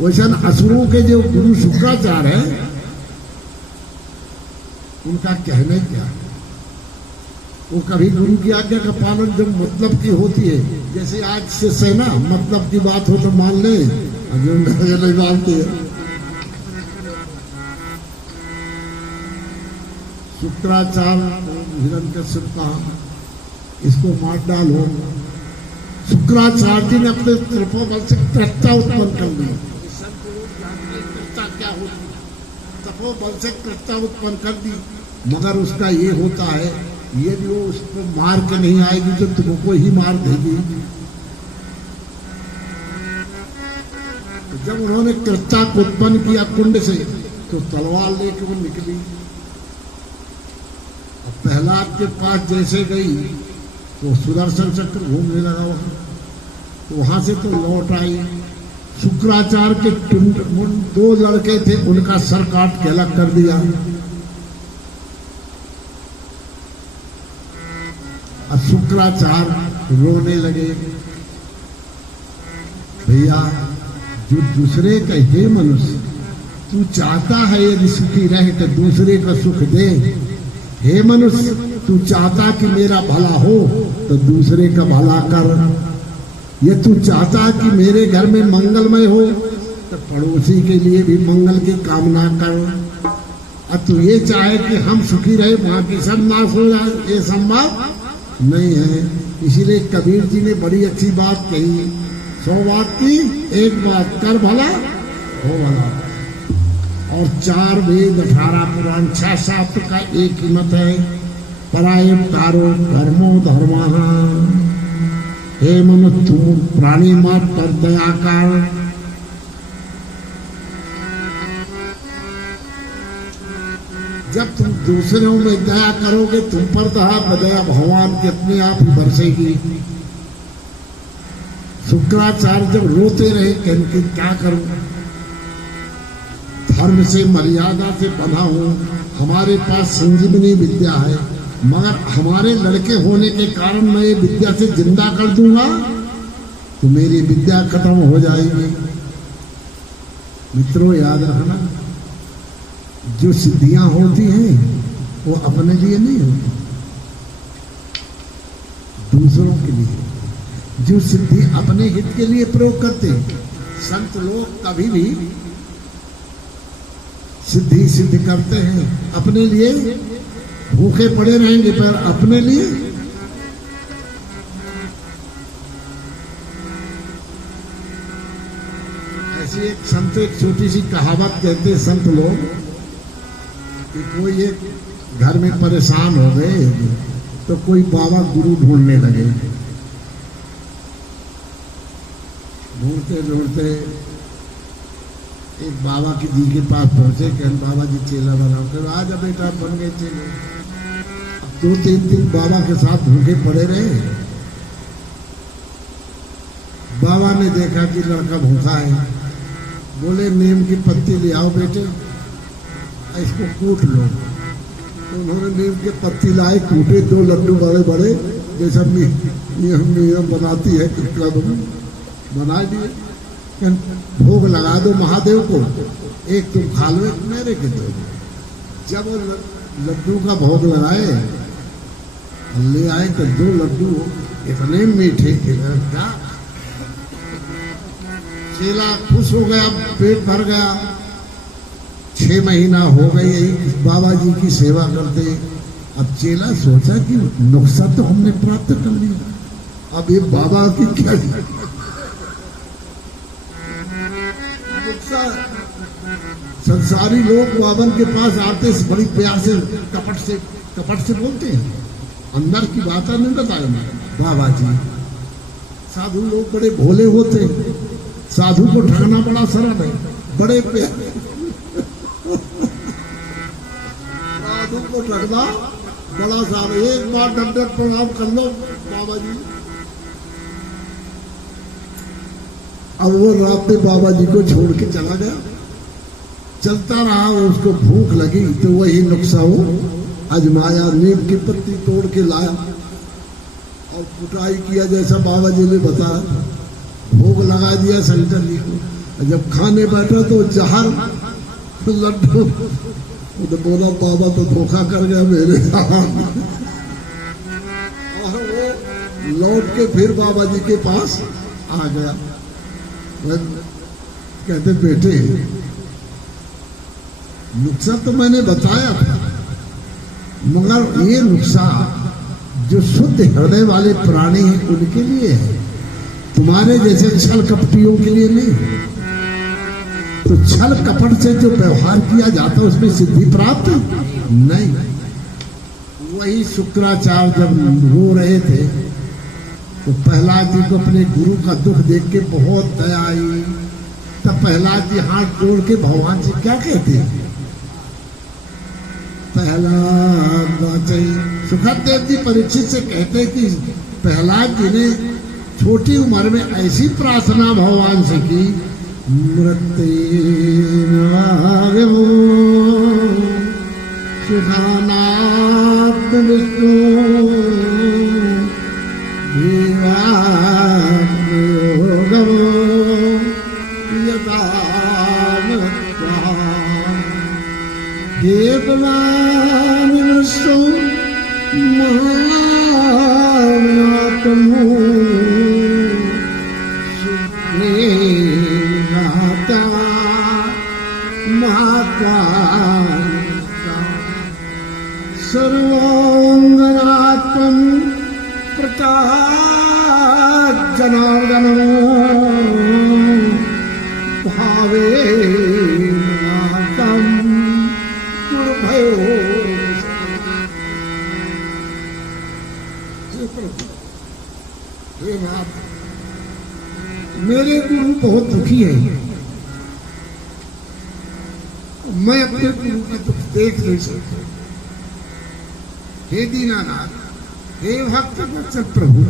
वैसा असुरों के जो गुरु शुक्राचार्य है उनका कहने क्या, वो कभी गुरु की आज्ञा का पालन जब मतलब की होती है, जैसे आज से सेना मतलब की बात हो तो मान ले, अभी नहीं मानते हैं। शुक्राचार्य हिरण्यकश्यप कहा इसको मार डालो। शुक्राचार्य जी ने अपने तपोबल से त्रस्ता उत्पन्न कर दी। क्या होती है, तपोबल से त्रस्ता उत्पन्न कर दी, मगर उसका ये होता है ये जो उसको मार के नहीं आएगी तो तुमको ही मार देगी। तो जब उन्होंने त्रस्ता को उत्पन्न किया कुंड से तो तलवार लेके वो निकली। प्रहलाद के पास जैसे गई तो सुदर्शन चक्र घूमने लगा वहां, तो वहां से तो लौट आई। शुक्राचार्य के दो लड़के थे, उनका सर काट के अलग कर दिया। अब शुक्राचार्य रोने लगे, भैया जो दूसरे का, हे मनुष्य तू चाहता है यदि सुखी रहे तो दूसरे का सुख दे। हे मनुष्य तू चाहता कि मेरा भला हो तो दूसरे का भला कर। ये तू चाहता कि मेरे घर में मंगलमय हो तो पड़ोसी के लिए भी मंगल की कामना कर। अब तू ये चाहे कि हम सुखी रहे वहां की सब नाश हो जाए, ये संभव नहीं है। इसीलिए कबीर जी ने बड़ी अच्छी बात कही, 100 बात की एक बात कर भला हो भला। और 4 वेद 18 पुराण 6 शास्त्र का एक ही मत है, परायपकारो धर्मो धर्मः। हे मनुष्य तुम प्राणी मत पर दया कर। जब तुम दूसरों में दया करोगे तुम पर दया भगवान की अपने आप ही बरसेगी। शुक्राचार्य जब रोते रहे कि क्या करूं, धर्म से मर्यादा से बना हूं, हमारे पास संजीवनी विद्या है, मगर हमारे लड़के होने के कारण मैं ये विद्या से जिंदा कर दूंगा तो मेरी विद्या खत्म हो जाएगी। मित्रों याद रखना, जो सिद्धियां होती हैं वो अपने लिए नहीं होती, दूसरों के लिए। जो सिद्धि अपने हित के लिए प्रयोग करते हैं, संत लोग कभी भी सिद्धि सिद्ध करते हैं अपने लिए, भूखे पड़े रहेंगे पर अपने लिए। ऐसी एक संत एक छोटी सी कहावत कहते संत लोग कि कोई एक घर में परेशान हो गए तो कोई बाबा गुरु ढूंढने लगे। ढूंढते ढूंढते एक बाबा की जी के पास पहुंचे, कहन बाबा जी चेला बनाओ। फिर आजा बेटा बन गए चेले। अब 2-3 दिन बाबा के साथ भूखे पड़े रहे। बाबा ने देखा कि लड़का भूखा है, बोले नीम की पत्ती ले आओ बेटे, इसको कूट लो। तो उन्होंने नीम की पत्ती लाए, कूटे, 2 लड्डू बड़े बड़े जैसा नियम बनाती है क्लब बना दिए। भोग लगा दो महादेव को, एक तुम खा लो एक मेरे के दो। जब वो लड्डू का भोग लगाए ले आए तो 2 लड्डू इतने मीठे थे, क्या चेला खुश हो गया, पेट भर गया। 6 महीना हो गए यही बाबा जी की सेवा करते। अब चेला सोचा कि नुकसान तो हमने प्राप्त कर लिया, अब ये बाबा की क्या संसारी लोग बाबन के पास आते बड़ी प्यार से कपट से बोलते हैं, अंदर की बात नहीं बताए बाबा जी। साधु लोग बड़े भोले होते हैं, साधु को ठगना बड़ा सरल है, बड़े प्यार साधु को ठगना बड़ा सरल। एक बार दंडवत प्रणाम कर लो बाबा जी। अब वो रात में बाबा जी को छोड़ के चला गया। चलता रहा, उसको भूख लगी तो वही नुस्खा वो आजमाया, नीम की पत्ती तोड़ के लाया और कुटाई किया जैसा बाबा जी ने बताया, भोग लगा दिया शंकर जी को। जब खाने बैठा तो जहर लड्डू, तो बोला बाबा तो धोखा कर गया मेरे साथ। और वो लौट के फिर बाबा जी के पास आ गया। कहते बेटे नुक्सा तो मैंने बताया था, मगर ये नुक्सा जो शुद्ध हृदय वाले प्राणी हैं उनके लिए है, तुम्हारे जैसे छल कपटियों के लिए नहीं। तो छल कपट से जो व्यवहार किया जाता है उसमें सिद्धि प्राप्त नहीं। वही शुक्राचार्य जब रो रहे थे तो प्रहलाद जी को अपने गुरु का दुख देख के बहुत दया आई। तब प्रहलाद जी हाथ जोड़ के भगवान से क्या कहते हैं? प्रहलाद सुखदेव जी परीक्षित से कहते कि प्रहलाद जी ने छोटी उम्र में ऐसी प्रार्थना भगवान से की, सुखानाथ विष्णु सर्वांगनात्मं प्रकाश जनार्दन भावे मेरे गुरु बहुत दुखी है, मैं अपने गुरु का दुख देख नहीं सकता। हे दीनानाथ, हे भक्त वत्सल प्रभु,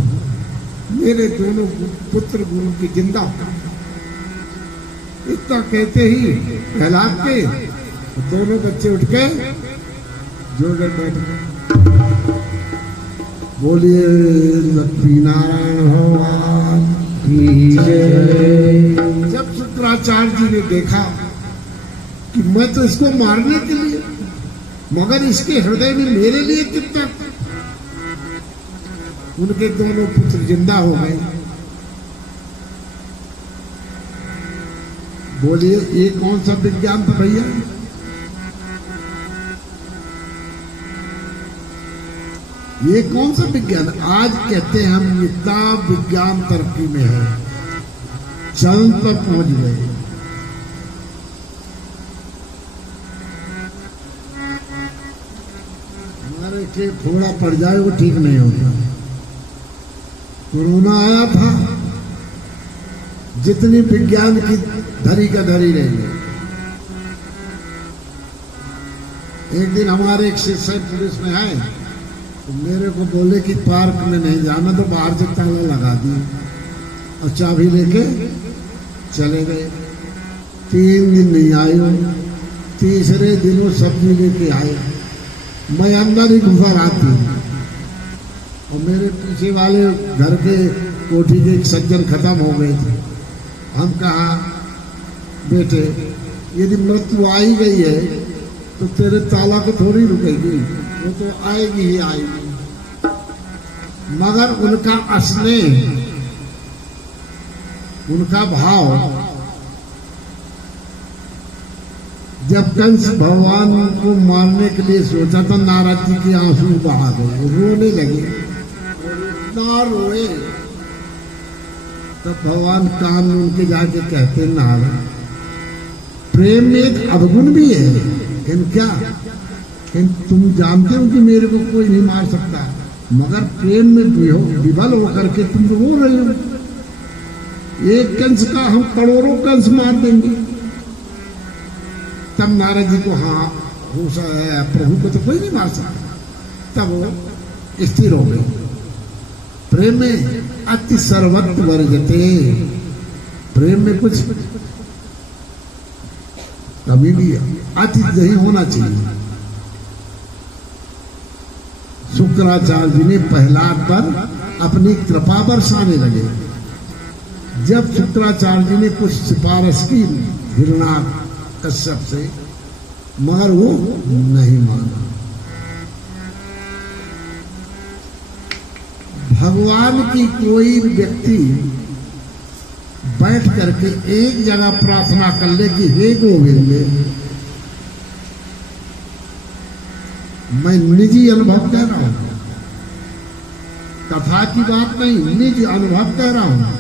मेरे दोनों पुत्र गुरु की जिंदा हो। इतना कहते ही प्रहलाद के दोनों बच्चे उठ के जोड़े बैठ गए। बोलिए लक्ष्मी नारायण भगवान की जय। जब शुक्राचार्य जी ने देखा कि मैं तो इसको मारने के लिए, मगर इसके हृदय में मेरे लिए कितना, उनके दोनों पुत्र जिंदा हो गए। बोलिए ये कौन सा विज्ञान था भैया? ये कौन सा विज्ञान? आज कहते हैं हम इतना विज्ञान तरक्की में है, चांद पर पहुंच गए। हमारे के फोड़ा पड़ जाए वो ठीक नहीं होता। कोरोना आया था, जितनी विज्ञान की धरी का धरी रही। एक दिन हमारे एक शिष्य पुलिस में आए तो मेरे को बोले कि पार्क में नहीं जाना, तो बाहर से ताला लगा दिए और चाबी लेके चले गए। 3 दिन नहीं आए, तीसरे दिन वो सब्जी लेके आए। मैं अंदर ही घुसा आती हूँ और मेरे पीछे वाले घर के कोठी के एक सज्जन खत्म हो गए थे। हम कहा बेटे यदि मृत्यु आ ही गई है तो तेरे ताला को थोड़ी रुकेगी, वो तो आएगी ही आएगी। मगर उनका स्नेह, उनका भाव, जब कंस भगवान को मारने के लिए सोचा था, नारद जी के आंसू बहा गए, रोने लगे। इतना रोए तब भगवान कान में उनके जाके कहते, नारद प्रेम में एक अवगुण भी है, लेकिन क्या तुम जानते हो कि मेरे को कोई नहीं मार सकता, मगर प्रेम में विवल होकर के तुम रो रहे हो। एक कंस का हम करोड़ों कंस मार देंगे। तब नारद जी को हाँ भूषा है, प्रभु को तो कोई नहीं मार सकता। तब वो स्थिर हो गई। प्रेम में अति सर्वत्र वर्जते, प्रेम में कुछ कभी भी अति नहीं होना चाहिए। शुक्राचार्य जी ने प्रहलाद पर अपनी कृपा बरसाने लगे। जब शुक्राचार्य जी ने कुछ सिफारिश की हिरणाक्ष कश्यप से, मगर वो नहीं माना। भगवान की कोई व्यक्ति बैठ करके एक जगह प्रार्थना कर ले कि हे गोविंद, मैं निजी अनुभव कह रहा हूं, कथा की बात नहीं, निजी अनुभव कह रहा हूं।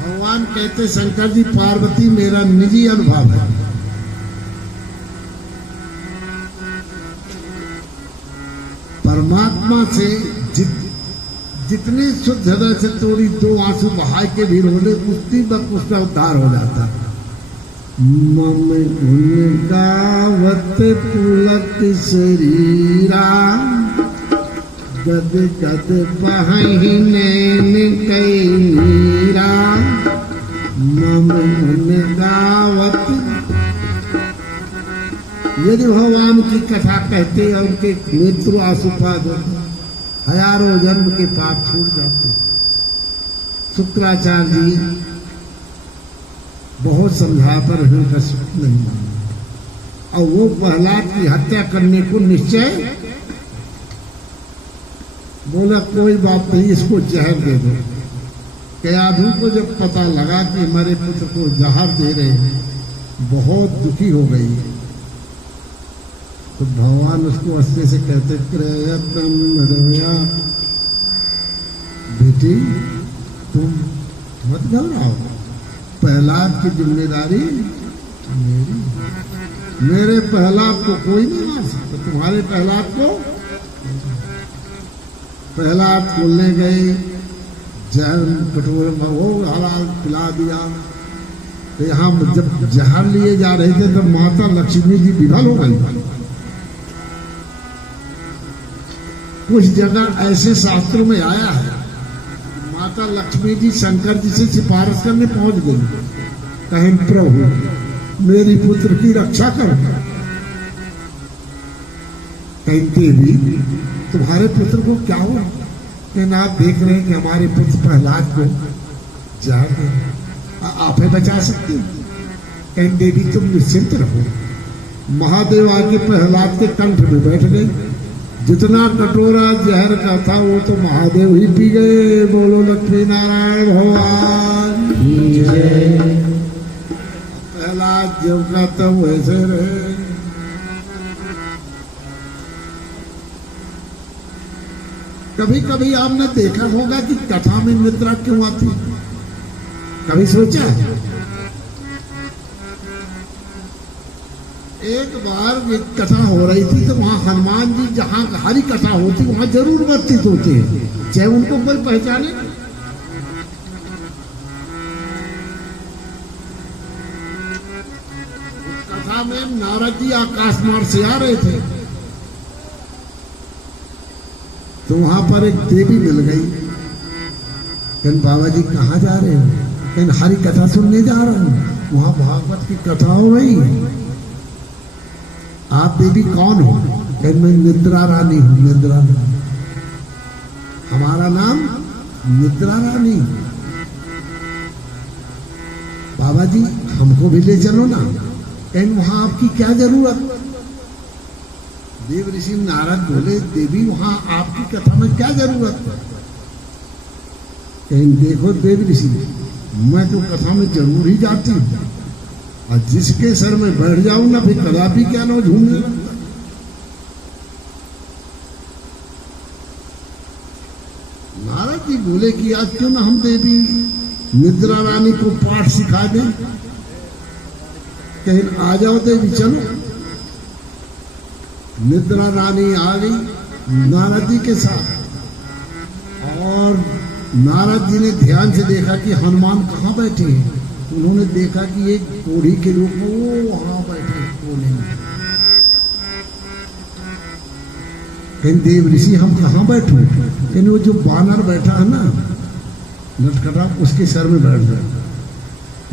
भगवान कहते शंकर जी पार्वती मेरा निजी अनुभव है। परमात्मा से जितने शुद्ध हृदय से थोड़ी दो आंसू बहाय के भी रोले, उसी वक्त उसका उद्धार हो जाता। मम गुण गावत पुलक शरीरा, गद गद बहि नैन कई मीरा। मम गुण गावत, यदि भगवान की कथा कहते और उनके नेत्र आंसुपात होते, हजारों जन्म के पाप छूट जाते। शुक्राचार्य जी बहुत समझा पर हिरण्यकश्यप नहीं माना, और वो प्रहलाद की हत्या करने को निश्चय बोला कोई बात नहीं, इसको जहर दे दो। कयाधु को जब पता लगा कि हमारे पुत्र को जहर दे रहे हैं, बहुत दुखी हो गई। तो भगवान उसको हंसते से कहते क्रयतम, बेटी तुम मत घबराओ, प्रहलाद की जिम्मेदारी मेरी, मेरे प्रहलाद को कोई नहीं मार सकता, तुम्हारे प्रहलाद को। प्रहलाद बोलने गए, जहर कटोरे में वो हलाल पिला दिया। तो यहाँ जब जहर लिए जा रहे थे तब माता लक्ष्मी जी विफल हो गई। कुछ जगह ऐसे शास्त्रों में आया है, माता लक्ष्मी जी शंकर जी से सिफारिश करने पहुंच गई, कहें प्रभु मेरी पुत्र की रक्षा करो। कहीं देवी तुम्हारे पुत्र को क्या हुआ? कहना आप देख रहे हैं कि हमारे पुत्र प्रहलाद को जाके आप ही बचा सकते हो। कहीं देवी तुम निश्चिंत रहो। महादेव आके प्रहलाद के कंठ में बैठ गए। जितना कटोरा जहर का था वो तो महादेव ही पी गए। बोलो लक्ष्मी नारायण भगवान। प्रहलाद जब का तब वैसे रहे। कभी कभी आपने देखा होगा कि कथा में निद्रा क्यों आती, कभी सोचा? एक बार एक कथा हो रही थी तो वहां हनुमान जी जहां हरी कथा होती वहां जरूर वर्तित होते हैं, चाहे उनको कोई पहचाने। कथा में नारद जी आकाश मार्ग से आ रहे थे तो वहां पर एक देवी मिल गई। कहन बाबा जी कहाँ जा रहे हो? कहन हरी कथा सुनने जा रहा हूं, वहां भागवत की कथा हो रही है। आप देवी कौन हो? कहन मैं निद्रा रानी हूं। निद्रा रानी, हमारा नाम निद्रा रानी। बाबा जी हमको भी ले चलो ना। कहन वहां आपकी क्या जरूरत? देव ऋषि नारद बोले देवी वहां आपकी कथा में क्या जरूरत है? कहीं देखो देव ऋषि मैं तो कथा में जरूर ही जाती हूँ, और जिसके सर में बैठ जाऊं ना फिर कदापि क्या ना झूमने लगता। नारद जी बोले कि आज क्यों ना हम देवी निद्रा रानी को पाठ सिखा दें। कहीं आ जाओ देवी चलो। निद्रा रानी आ गई नारद जी के साथ, और नारद जी ने ध्यान से देखा कि हनुमान कहाँ बैठे हैं। उन्होंने देखा कि एक कोढ़ी के रूप में वो वहां बैठे कोने में। देव ऋषि हम कहाँ बैठे? लेकिन वो जो बानर बैठा है ना नटखटा, उसके सर में बैठ गए।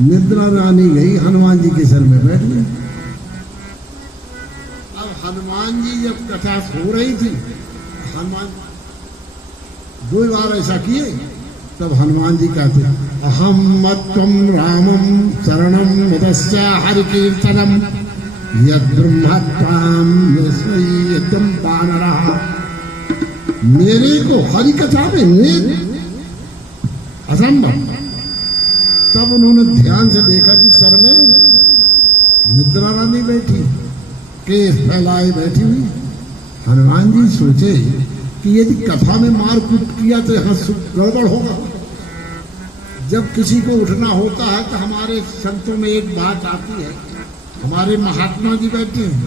निद्रा रानी गई हनुमान जी के सर में बैठ गई। हनुमान जी जब कथा हो रही थी, हनुमान 2 बार ऐसा किए, तब हनुमान जी कहते अहम मत्वम रामम शरणम मदस्य हरि कीर्तनम यद ब्रह्मत्वाम यदम बानरा। मेरे को हरि कथा में असंभव। तब उन्होंने ध्यान से देखा कि सर में निद्रा रानी बैठी, केस फैलाए बैठी हुई। हनुमान जी सोचे कि यदि कथा में मार कूट किया तो यहाँ गड़बड़ होगा। जब किसी को उठना होता है तो हमारे संतों में एक बात आती है, हमारे महात्मा जी बैठे हैं,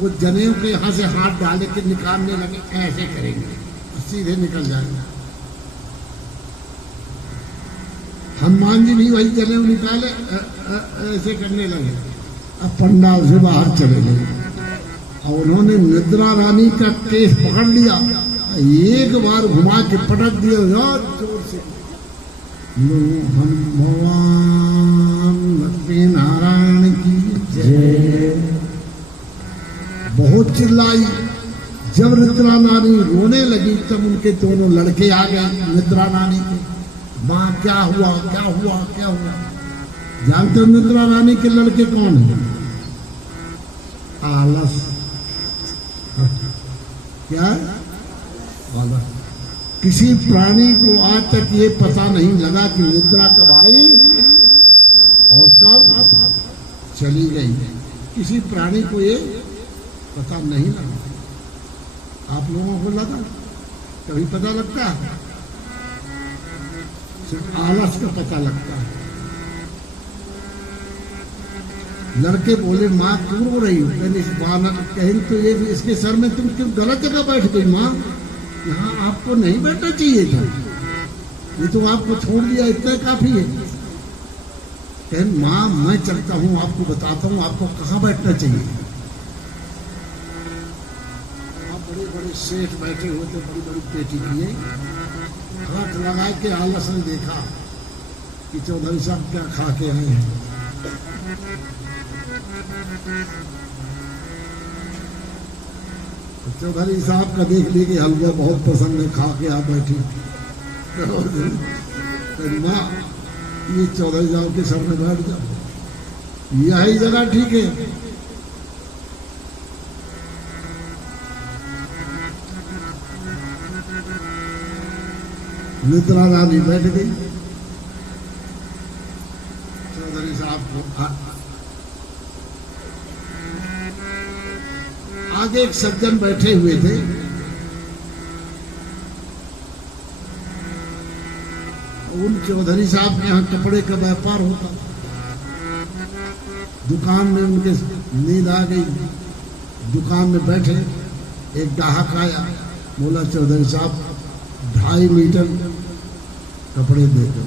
वो जनेऊ के यहाँ से हाथ डाले के निकालने लगे, ऐसे करेंगे सीधे निकल जाएंगे। हनुमान जी भी वही जनेऊ निकाले ऐसे करने लगे। अब पंडाल से बाहर चले गए और उन्होंने निद्रा रानी का केस पकड़ लिया, एक बार घुमा के पटक दिया जोर से। भगवान लक्ष्मी नारायण की जय। बहुत चिल्लाई। जब निद्रा रानी रोने लगी तब उनके दोनों लड़के आ गए निद्रा रानी के। माँ क्या हुआ क्या हुआ क्या हुआ? जानते हो निद्रा रानी के लड़के कौन है? आलस। क्या आलस? किसी प्राणी को आज तक ये पता नहीं लगा कि निद्रा कब आई और कब चली गई। किसी प्राणी को ये पता नहीं लगा। आप लोगों को लगा? कभी पता लगता है? सिर्फ आलस का पता लगता है। लड़के बोले माँ क्यों रो रही हो? कहीं तो ये इसके सर में तुम क्यों गलत जगह बैठ गई माँ? यहाँ आपको नहीं बैठना चाहिए था, ये तो आपको छोड़ दिया, इतना काफी है। कहीं माँ मैं चलता हूँ, आपको बताता हूँ आपको कहाँ बैठना चाहिए। बड़े बड़े सेठ बैठे हुए थे, बड़ी बड़ी पेटी किए, हाथ लगा के आलस ने देखा कि चौधरी साहब क्या खा के आए हैं। चौधरी साहब का देख ली कि हलवा बहुत पसंद है, खा के आप बैठी। माँ ये चौधरी साहब के सर में बैठ जाओ, यही जगह ठीक है। निद्रा रानी बैठ गई। चौधरी साहब को आगे एक सज्जन बैठे हुए थे। उन चौधरी साहब के यहाँ कपड़े का व्यापार होता। दुकान में उनके नींद आ गई। दुकान में बैठे, एक ग्राहक आया, बोला चौधरी साहब 2.5 मीटर कपड़े दे दो।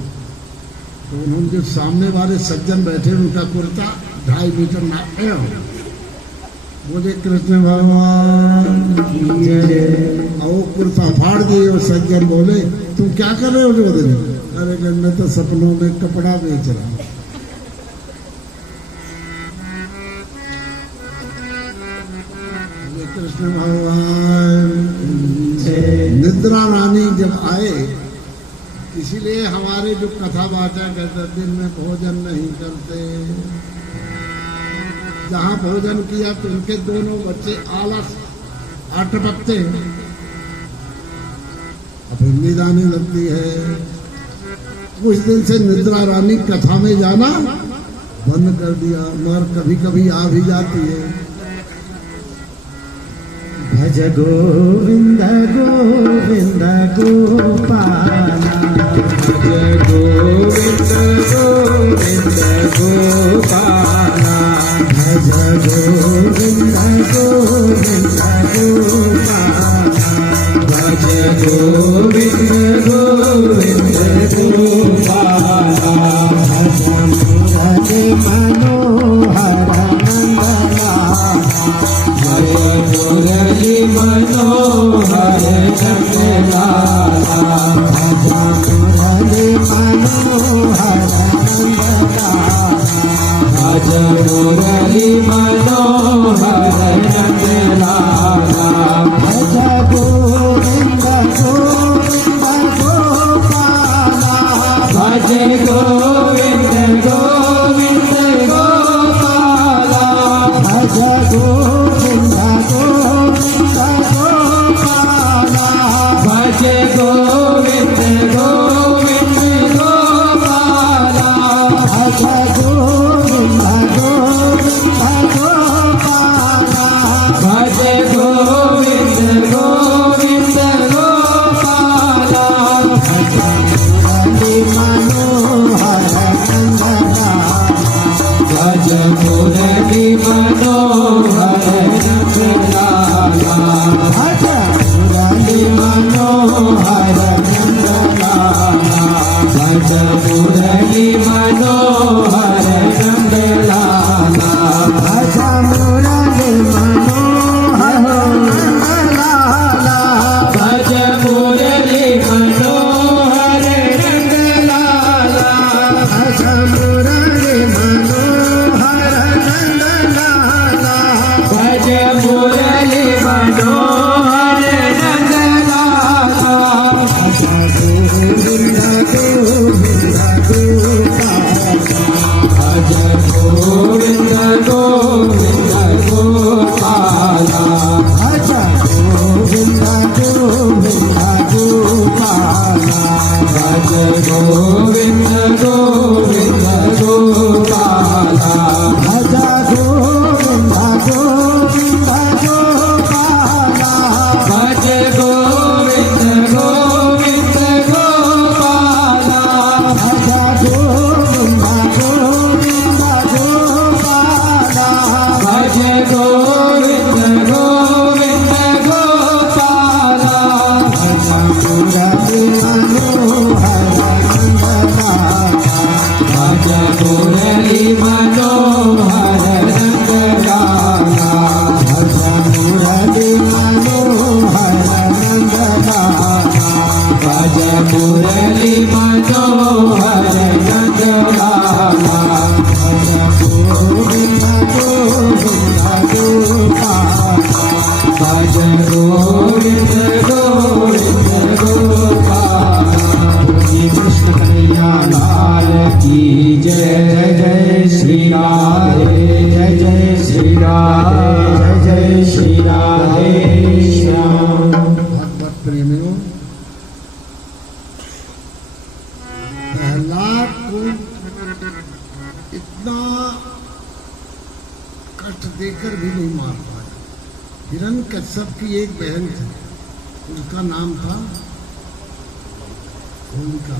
तो उन्होंने जो सामने वाले सज्जन बैठे उनका कुर्ता 2.5 मीटर नापे। बोले कृष्ण भगवान की जय। और कुर्ता फाड़ दिए और सज्जन बोले तुम क्या कर रहे हो चौधरी? अरे मैं तो सपनों में कपड़ा बेच रहा हूँ। कृष्ण भगवान। निद्रा रानी जब आए, इसीलिए हमारे जो कथा बातें करते दिन में भोजन नहीं करते। जहाँ भोजन किया तो उनके दोनों बच्चे आलस अटपकते, अब नींद आने लगती है। कुछ दिन से निद्रा रानी कथा में जाना बंद कर दिया, मगर कभी कभी आ भी जाती है। भज गोविंद गोविंद गोपाला, भज गोविंद गोविंद गोपाला, भज गोविंद गोविंद गोपाला, भज गोविंद गोविंद गोपाला, भज मुरली मनोहर नंदलाला, भज मुरली मनोहर नंदलाला, भज मुरली मनोहर गोविंद गोविंद गोपाला भज गोविंद गोविंद गोपाला भज गोविंद गोविंद गोपाला भज गोविंद गोविंद गोपाला भज गोविंद गोविंद गोपाला मुरली मनोहर नंदना भज मुरली मनोहर नंदलाला भज मुरली मनोहर नंदलाला भज मुरली मनोहर नंदलाला भज मुरली मनोहर नंदलाला भज मुरली मनोहर नंदलाला भज मुरली मनोहर नंदलाला भज मुरली मनोहर नंदलाला भज गोविंद गोविंद गोपाला भज गोविंद गोविंद गोपाला भज गोविंद गोविंद गोपाला भज गोविंद गोविंद गोपाला भज गोविंद गोविंद गोपाला भज गोविंद गोविंद गोपाला भज गोविंद गोविंद गोपाला भज मुरली मनोहर नंदलाला भज मुरली मनोहर नंदलाला भज मुरली मनोहर नंदलाला भज मुरली मनोहर नंदलाला भज गोविंद गोविंद गोपाला भज गोविंद गोविंद गोपाला श्री कृष्ण कन्हैया लाल की जय जय श्री राधे जय जय श्री राधे जय जय श्री राधे श्याम। भगवत प्रेमियों, प्रहलाद को इतना कष्ट देकर भी नहीं मार पाया। हिरण्यकश्यप की एक बहन थी, उसका नाम था होलिका।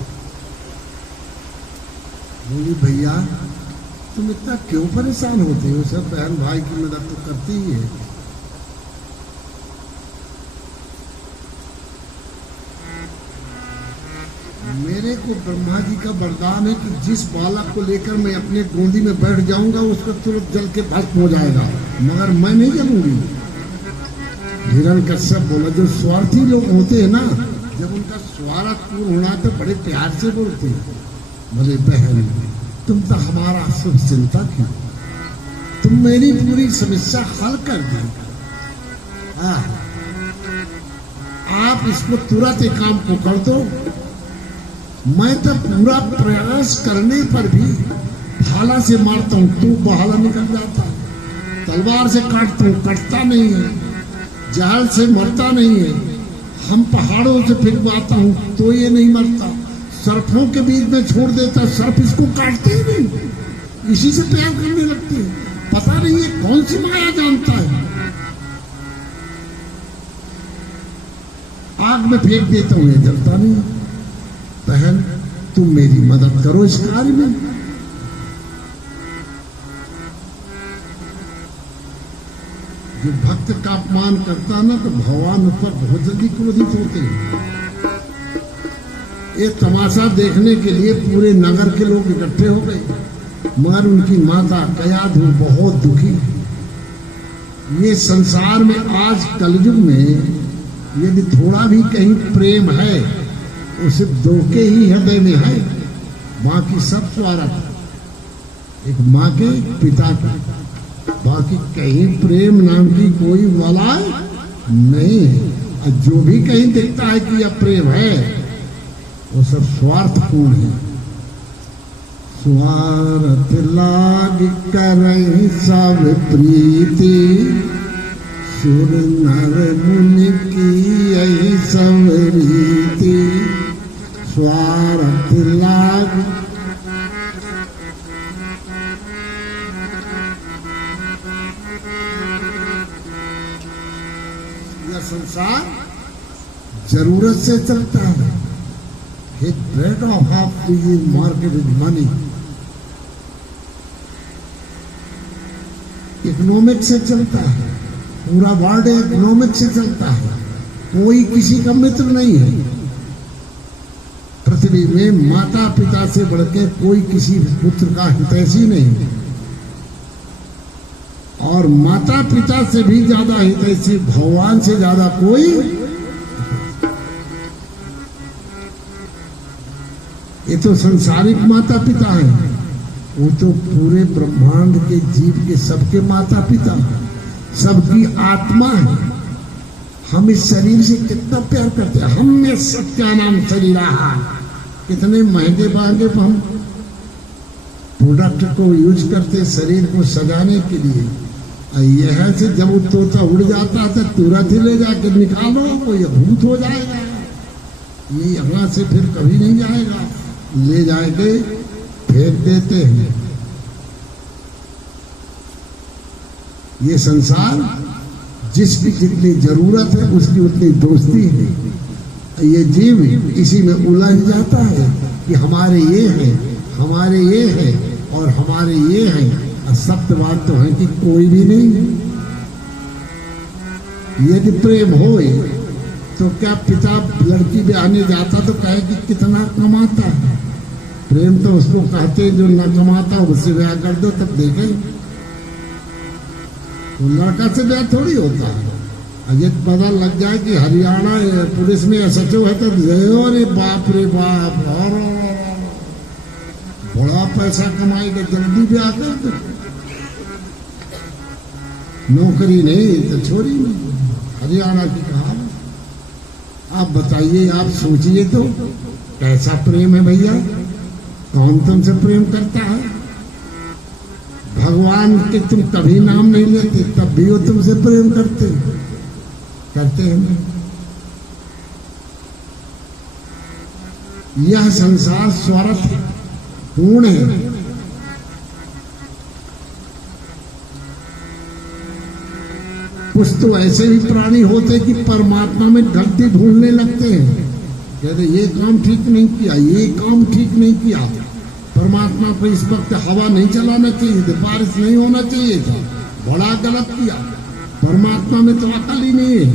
बोली भैया तुम इतना क्यों परेशान होते हो, सब बहन भाई की मदद तो करती ही है। मेरे को ब्रह्मा जी का वरदान है कि जिस बालक को लेकर मैं अपने गोदी में बैठ जाऊंगा उसका तुरंत जल के भस्म हो जाएगा, मगर मैं नहीं जलूंगी। हिरण्यकश्यप बोला जो स्वार्थी लोग होते हैं ना, जब उनका स्वार्थ पूर्ण होना तो बड़े प्यार से बोलते हैं। बोले बहन तुम तो हमारा शुभ चिंता की, तुम मेरी पूरी समस्या हल कर दी। आप इसको तुरंत एक काम को कर दो। मैं तो पूरा प्रयास करने पर भी भाला से मारता हूँ तो भाला निकल जाता है, तलवार से काटता हूँ कटता नहीं है, जाल से मरता नहीं है, हम पहाड़ों से फिरवाता हूँ तो ये नहीं मरता, सर्फों के बीच में छोड़ देता, सर्फ इसको काटते ही नहीं, इसी से प्यार करने लगते हैं। पता नहीं ये कौन सी माया जानता है। आग में फेंक देता हूँ ये जलता नहीं। बहन तुम मेरी मदद करो इस कार्य में। जो भक्त का अपमान करता ना तो भगवान ऊपर बहुत जल्दी क्रोधित होते हैं। ये तमाशा देखने के लिए पूरे नगर के लोग इकट्ठे हो गए, मगर उनकी माता कयाधु बहुत दुखी। ये संसार में आज कलयुग में यदि थोड़ा भी कहीं प्रेम है तो सिर्फ दो के ही हृदय में है, बाकी सब स्वार्थ। एक माँ के पिता के, बाकी कहीं प्रेम नाम की कोई वाला नहीं है। और जो भी कहीं दिखता है कि यह प्रेम है वो सब स्वार्थपूर्ण है। स्वार्थ लाग करहि सब प्रीति, सुर नर मुनि की सब रीति। स्वार्थ लाग यह संसार जरूरत से चलता है। His bread of half is marketed money. Economic से चलता है, पूरा वर्ल्ड इकोनॉमिक से चलता है। कोई किसी का मित्र नहीं है पृथ्वी में। माता पिता से बढ़कर कोई किसी पुत्र का हितैषी नहीं है, और माता पिता से भी ज्यादा हितैषी भगवान से ज्यादा कोई। ये तो संसारिक माता पिता है, वो तो पूरे ब्रह्मांड के जीव के सबके माता पिता, सबकी आत्मा है। हम इस शरीर से कितना प्यार करते हैं। हमने सत्या नाम शरीर रहा, कितने महंगे महंगे हम प्रोडक्ट को यूज करते शरीर को सजाने के लिए। यह से जब वो तोता उड़ जाता है तो तुरंत ही ले जाकर निकालो, कोई भूत हो जाएगा, ये यहाँ से फिर कभी नहीं जाएगा। ले जाएंगे फेंक देते हैं। ये संसार जिसकी जितनी जरूरत है उसकी उतनी दोस्ती है। ये जीव इसी में उलझ जाता है कि हमारे ये है, हमारे ये है और हमारे ये है। और सत्य बात तो है कि कोई भी नहीं। यदि प्रेम हो तो क्या पिता लड़की ब्याहने जाता तो कहे कि कितना कमाता है। प्रेम तो उसको कहते जो न कमाता उससे ब्याह कर दो तब देखे। तो लड़का से ब्याह थोड़ी होता है। अगर पता लग जाए कि हरियाणा पुलिस में एसएचओ है तो अरे बाप रे बाप, और बड़ा पैसा कमाएगा, जल्दी ब्याह कर दो। नौकरी नहीं तो छोड़ी नहीं, हरियाणा की कहावत। आप बताइए, आप सोचिए तो कैसा प्रेम है भैया। कौन तुमसे प्रेम करता है? भगवान के तुम कभी नाम नहीं लेते तब भी वो तुमसे प्रेम करते हैं। यह संसार स्वार्थ पूर्ण है। कुछ तो ऐसे भी प्राणी होते कि परमात्मा में गलती भूलने लगते हैं। कहते ये काम ठीक नहीं किया, ये काम ठीक नहीं किया। परमात्मा को इस वक्त हवा नहीं चलाना चाहिए था, बारिश नहीं होना चाहिए था, बड़ा गलत किया। परमात्मा में तो अकल ही नहीं है।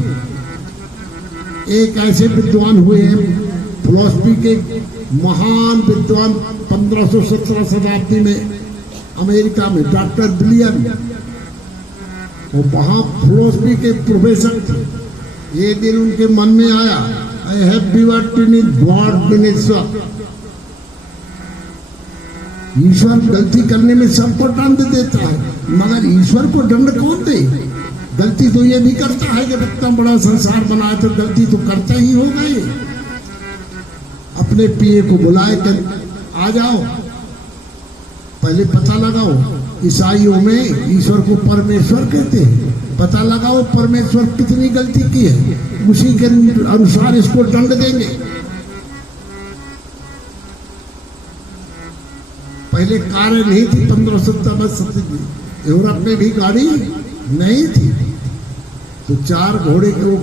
एक ऐसे विद्वान हुए हैं, फिलॉसफी के महान विद्वान 1517 शताब्दी में अमेरिका में, डॉक्टर विलियम। वो वहां फिलॉसफी के प्रोफेसर थे। एक दिन उनके मन में आया, आई हैव बिवर्ड गॉड ईश्वर। ईश्वर गलती करने में सबको दंड देता है, मगर ईश्वर को दंड कौन दे? गलती तो ये भी करता है कि इतना बड़ा संसार बनाया तो गलती तो करता ही होगा। ये अपने पिए को बुलाए कर आ जाओ, पहले पता लगाओ। ईसाइयों में ईश्वर को परमेश्वर कहते हैं। पता लगाओ परमेश्वर कितनी गलती की है, उसी के अनुसार इसको दंड देंगे। पहले कारें नहीं थी 1570 में, यूरोप में भी गाड़ी नहीं थी, तो 4 घोड़े को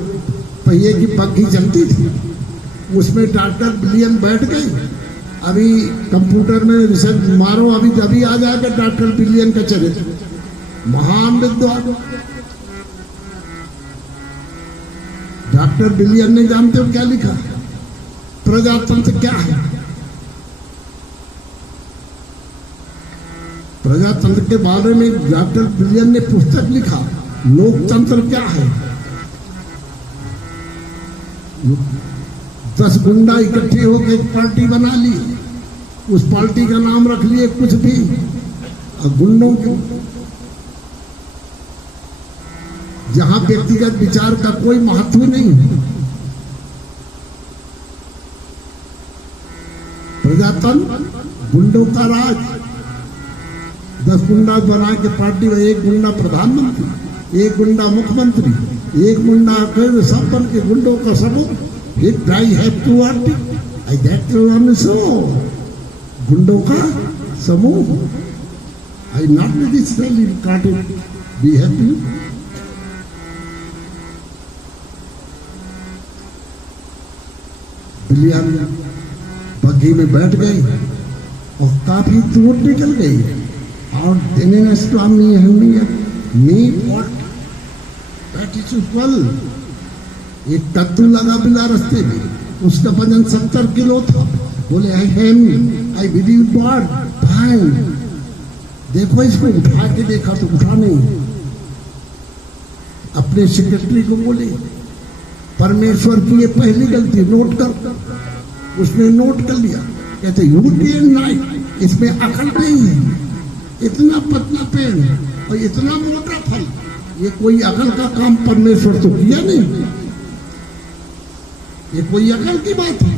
पहिए की पग्घी चलती थी। उसमें डॉक्टर विलियम बैठ गए। अभी कंप्यूटर में रिसर्च मारो, अभी आ जाएगा डॉक्टर विलियम का चरित्र। महान विद्वान डॉक्टर विलियम ने, जानते हो क्या लिखा? प्रजातंत्र क्या है? प्रजातंत्र के बारे में डॉक्टर विलियम ने पुस्तक लिखा। लोकतंत्र क्या है? 10 गुंडा इकट्ठे होकर एक पार्टी बना ली, उस पार्टी का नाम रख लिए कुछ भी, और गुंडों के जहां व्यक्तिगत विचार का कोई महत्व नहीं। प्रजातंत्र गुंडों का राज। 10 गुंडा बना के पार्टी में, एक गुंडा प्रधानमंत्री, एक गुंडा मुख्यमंत्री, एक गुंडा सब बन के गुंडों का समूह। If I have to work, I get to run so. गुंडों का समूह। I not necessarily can't be happy. Billion बग्घी में बैठ गए और काफी दूर निकल गई और दिनेश स्वामी एक कद्दू लगा बिना रास्ते में, उसका वजन 70 किलो था। बोले आई बिलीव गॉड फाइन। देखो इसको उठा के देखा तो उठा नहीं। अपने सेक्रेटरी को बोले परमेश्वर की ये पहली गलती नोट कर। उसने नोट कर लिया। कहते यूरोपियन नाइट, इसमें अकल नहीं है। इतना पतला पेड़ और इतना मोटा फल, ये कोई अकल का काम परमेश्वर तो किया नहीं। ये कोई अकल की बात है।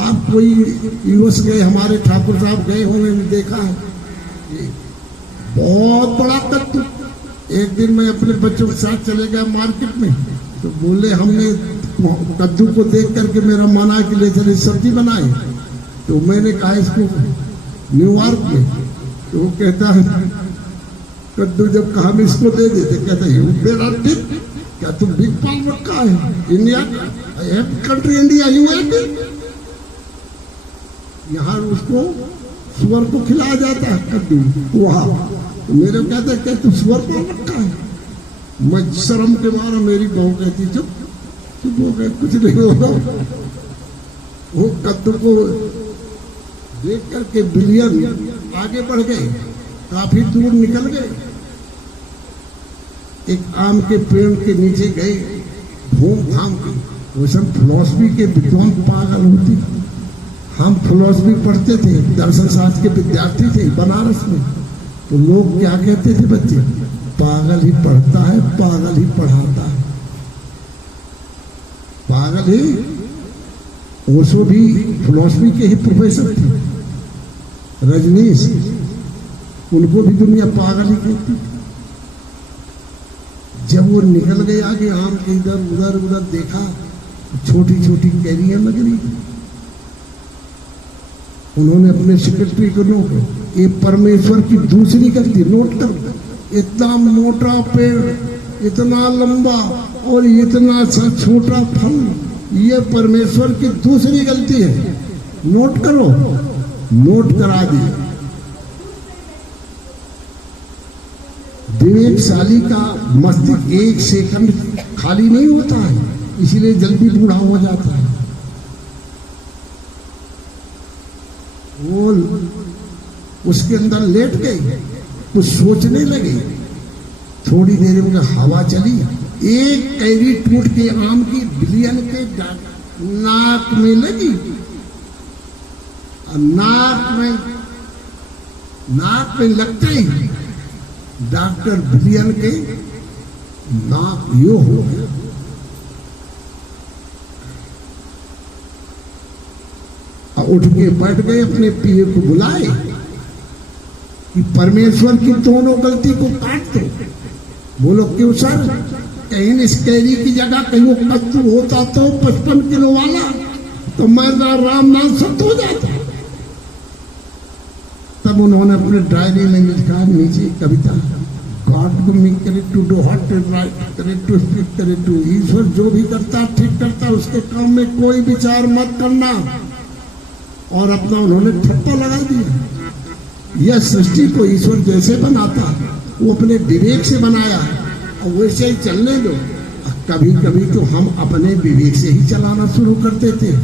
आप कोई यूएस गए, हमारे ठाकुर साहब गए होंगे, देखा है बहुत बड़ा कद्दू। एक दिन मैं अपने बच्चों के साथ चले गया मार्केट में, तो बोले हमने कद्दू को देख करके मेरा मन आया कि ले चले सब्जी बनाए। तो मैंने कहा इसको न्यूयॉर्क में, तो वो कहता है कद्दू जब कहा हम इसको दे देते, कहता है मेरा टिप क्या तुम बिग पाल रखा है इंडिया कंट्री इंडिया यहाँ उसको सुअर को खिलाया जाता है कद्दू वहां। तो मेरे कहते हैं तू सुअर पाल रखा है। मैं शर्म के मारा, मेरी बहू कहती चुप चुप हो गए, कुछ नहीं होगा। वो कद्दू को देख करके बिलियन आगे बढ़ गए, काफी दूर निकल गए। एक आम के पेड़ के नीचे गए, घूम घाम के। वो सब फिलॉसफी के विद्वान पागल होती। हम फिलॉसफी पढ़ते थे, दर्शन शास्त्र के विद्यार्थी थे बनारस में। तो लोग क्या कहते थे बच्चे, पागल ही पढ़ता है, पागल ही पढ़ाता है, पागल ही। ओशो भी फिलॉसफी के ही प्रोफेसर थे, रजनीश, उनको भी दुनिया पागल ही कहती। जब वो निकल गए आगे, आम के इधर उधर उधर देखा, छोटी छोटी कैरियां लग रही। उन्होंने अपने सेक्रेटरी को नोट, ये परमेश्वर की दूसरी गलती नोट कर। इतना मोटा पेड़, इतना लंबा और इतना सा छोटा फल, ये परमेश्वर की दूसरी गलती है, नोट करो। नोट करा दिया। विवेकशाली का मस्तिष्क 1 सेकंड खाली नहीं होता है, इसीलिए जल्दी बूढ़ा हो जाता है। वो उसके अंदर लेट गई तो सोचने लगे। थोड़ी देर में हवा चली, एक कैरी टूट के आम की बिलियन के नाक में लगी। नाक में लगते ही डॉक्टर बिलियन के नाक यो हो गया। उठ के बैठ गए, अपने पीए को बुलाए कि परमेश्वर की दोनों गलती को काट दो। बोलो क्यों सर? कहीं इस कैरी की जगह कहीं वो कद्दू होता तो 55 किलो वाला, तो मैं राम नाम सत्य हो जाता। तब उन्होंने अपने डायरी में लिखा नीचे कविता, गॉड को मी करे टू डू हॉट राइट करे टू स्पीक करे टू। ईश्वर जो भी करता ठीक करता, उसके काम में कोई विचार मत करना। और अपना उन्होंने ठप्पा लगा दिया। यह सृष्टि को ईश्वर जैसे बनाता, वो अपने विवेक से बनाया और वैसे ही चलने दो। कभी कभी तो हम अपने विवेक से ही चलाना शुरू कर देते हैं।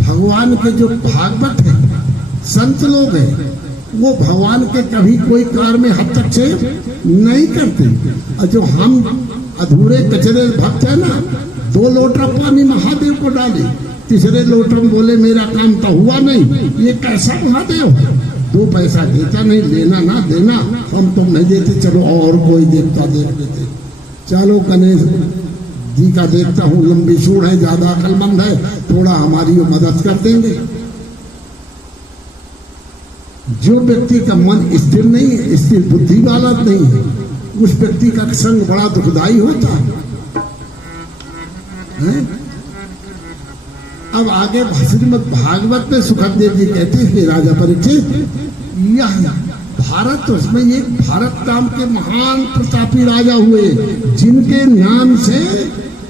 भगवान के जो भागवत है, संत लोग हैं, वो भगवान के कभी कोई कार्य में हस्तक्षेप नहीं करते। और जो हम अधूरे कचरे भक्त है ना, 2 लोटा पानी महादेव को डाले, तीसरे लोटे में बोले मेरा काम तो हुआ नहीं। ये कैसा महादेव? 2 पैसा देता नहीं, लेना ना देना, हम तो नहीं देते, चलो और कोई देवता देख देते। चलो गणेश जी का देखता हूँ लंबी सूढ़ है, ज्यादा अकलमंद है, थोड़ा हमारी वो मदद कर देंगे। जो व्यक्ति का मन स्थिर नहीं है, स्थिर बुद्धि वाला नहीं है, उस व्यक्ति का संग बड़ा दुखदायी होता है। अब आगे श्रीमद् भागवत में सुखदेव जी कहते हैं कि राजा परीक्षित, यह भारत, उसमें एक भारत नाम के महान प्रतापी राजा हुए, जिनके नाम से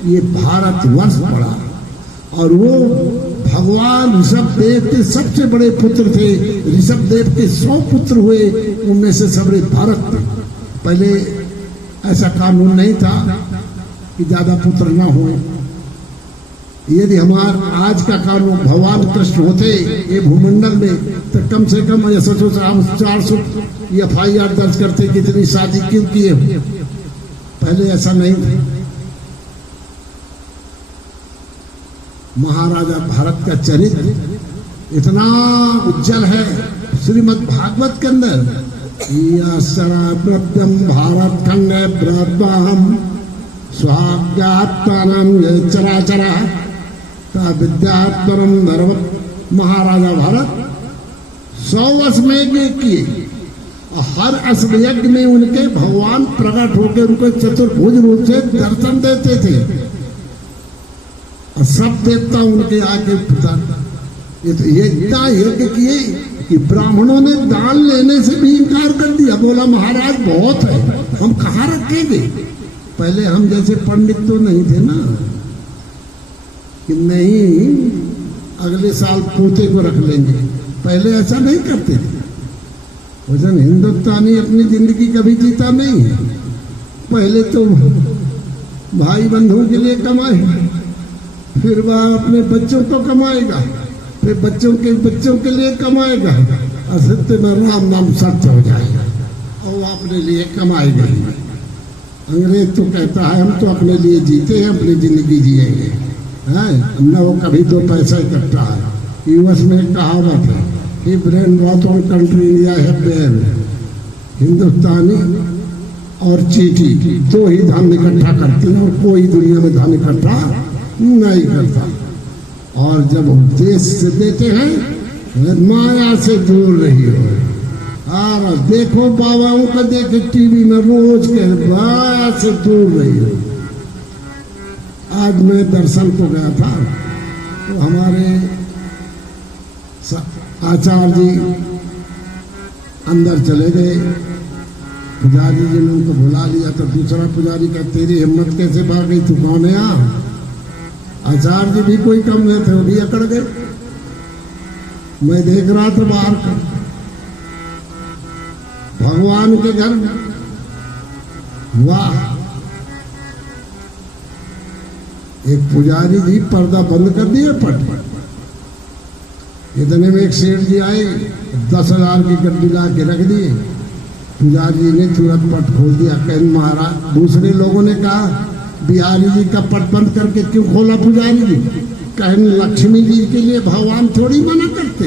ये भारत वर्ष पड़ा, और वो भगवान ऋषभ देव के सबसे बड़े पुत्र थे। ऋषभ देव के 100 पुत्र हुए, उनमें से सबसे भारत थे। पहले ऐसा कानून नहीं था कि ज्यादा पुत्र ना हो। यदि हमारा आज का कानून भगवान कृष्ण होते ये भूमंडल में, तो कम से कम ऐसा 400 FIR दर्ज करते, कितनी शादी क्यों किए। पहले ऐसा नहीं था। महाराजा भारत का चरित्र इतना उज्जवल है श्रीमद् भागवत के अंदर। भारत खंड ब्रह्म स्वाज्ञात्मानं चराचरा विद्यात्मरम नरव। महाराजा भारत 100 अश्वयज्ञ किए, हर अश्वयज्ञ में उनके भगवान प्रकट होकर उनको चतुर्भुज रूप से दर्शन देते थे, और सब देवता उनके आगे ये इतना यज्ञ किए कि ब्राह्मणों ने दान लेने से भी इनकार कर दिया। बोला महाराज बहुत है, हम कहाँ रखेंगे। पहले हम जैसे पंडित तो नहीं थे ना, कि नहीं अगले साल पोते को रख लेंगे। पहले ऐसा नहीं करते थे। वैसे हिंदुस्तानी अपनी जिंदगी कभी जीता नहीं है। पहले तो भाई बंधुओं के लिए कमाए, फिर वह अपने बच्चों को कमाएगा, फिर बच्चों के लिए कमाएगा, और सत्य में राम नाम सत्य हो जाएगा, और वो अपने लिए कमाएगा ही। अंग्रेज तो कहता है हम तो अपने लिए जीते हैं, अपनी जिंदगी जिएंगे, है न वो कभी 2 पैसा इकट्ठा है। यूएस में एक कहावत है कि brain what on country India है बैन। हिंदुस्तानी और चीटी 2 ही धन इकट्ठा करते हैं, और कोई दुनिया में धन इकट्ठा नहीं करता। और जब देश से देते हैं, माया से दूर रही हो। और देखो बाबाओं को देखे टीवी में रोज के, माया से दूर रही हो। आज मैं दर्शन को गया था, तो हमारे आचार्य जी अंदर चले गए। पुजारी जी ने उनको बुला लिया, तो दूसरा पुजारी का तेरी हिम्मत कैसे भाग गई, तू कौन है। आचार्य जी भी कोई कम नहीं थे, वो भी अकड़ गए। मैं देख रहा था बाहर का भगवान के घर, वाह। एक पुजारी जी पर्दा बंद कर दिया, पट इतने में एक सेठ जी आए, 10,000 की गड्डी ला के रख दिए। पुजारी ने तुरंत पट खोल दिया। कहन महाराज, दूसरे लोगों ने कहा बिहारी जी का पट बंद करके क्यों खोला पुजारी जी। कहन लक्ष्मी जी के लिए भगवान थोड़ी मना करते।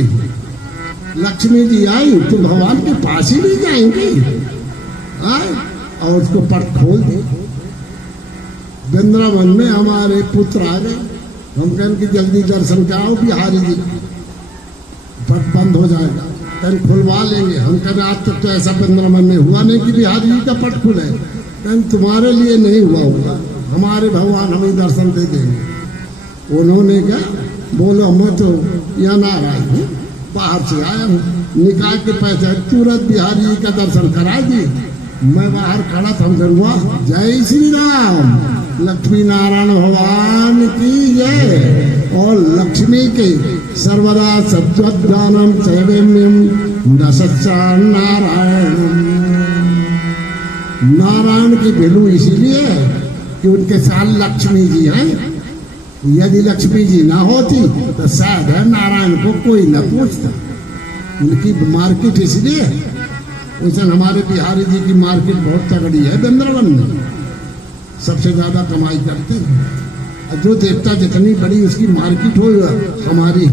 लक्ष्मी जी आई तो भगवान के पास ही नहीं जाएंगे, और उसको पट खोल दिया। वृंदावन में हमारे पुत्र आ गए, हम कहन कि जल्दी दर्शन कराओ बिहारी जी, पट बंद हो जाएगा, कहन खुलवा लेंगे। हम कहते आज तक तो ऐसा वृंदावन में हुआ नहीं कि बिहारी जी का पट खुले। कहन तुम्हारे लिए नहीं हुआ होगा, हमारे भगवान हमें दर्शन दे देंगे। उन्होंने क्या बोलो, मैं तो यहाँ ना रहा हूँ, बाहर से आया हूँ, निकाह के पैसे तुरंत बिहारी जी का दर्शन करा दी। मैं बाहर खड़ा था, हुआ जय श्री राम, लक्ष्मी नारायण भगवान की जय। और लक्ष्मी के सर्वदा सत्वज्ञानम सैवेम्यम दशा नारायण। नारायण की वैल्यू इसीलिए कि उनके साथ लक्ष्मी जी हैं। यदि लक्ष्मी जी ना होती तो शायद है नारायण को कोई न पूछता। उनकी मार्केट इसलिए वैसे हमारे बिहारी जी की मार्केट बहुत तगड़ी है। वृंदावन में सबसे ज्यादा कमाई करते हैं। जो देवता जितनी बड़ी उसकी मार्केट हो, हमारी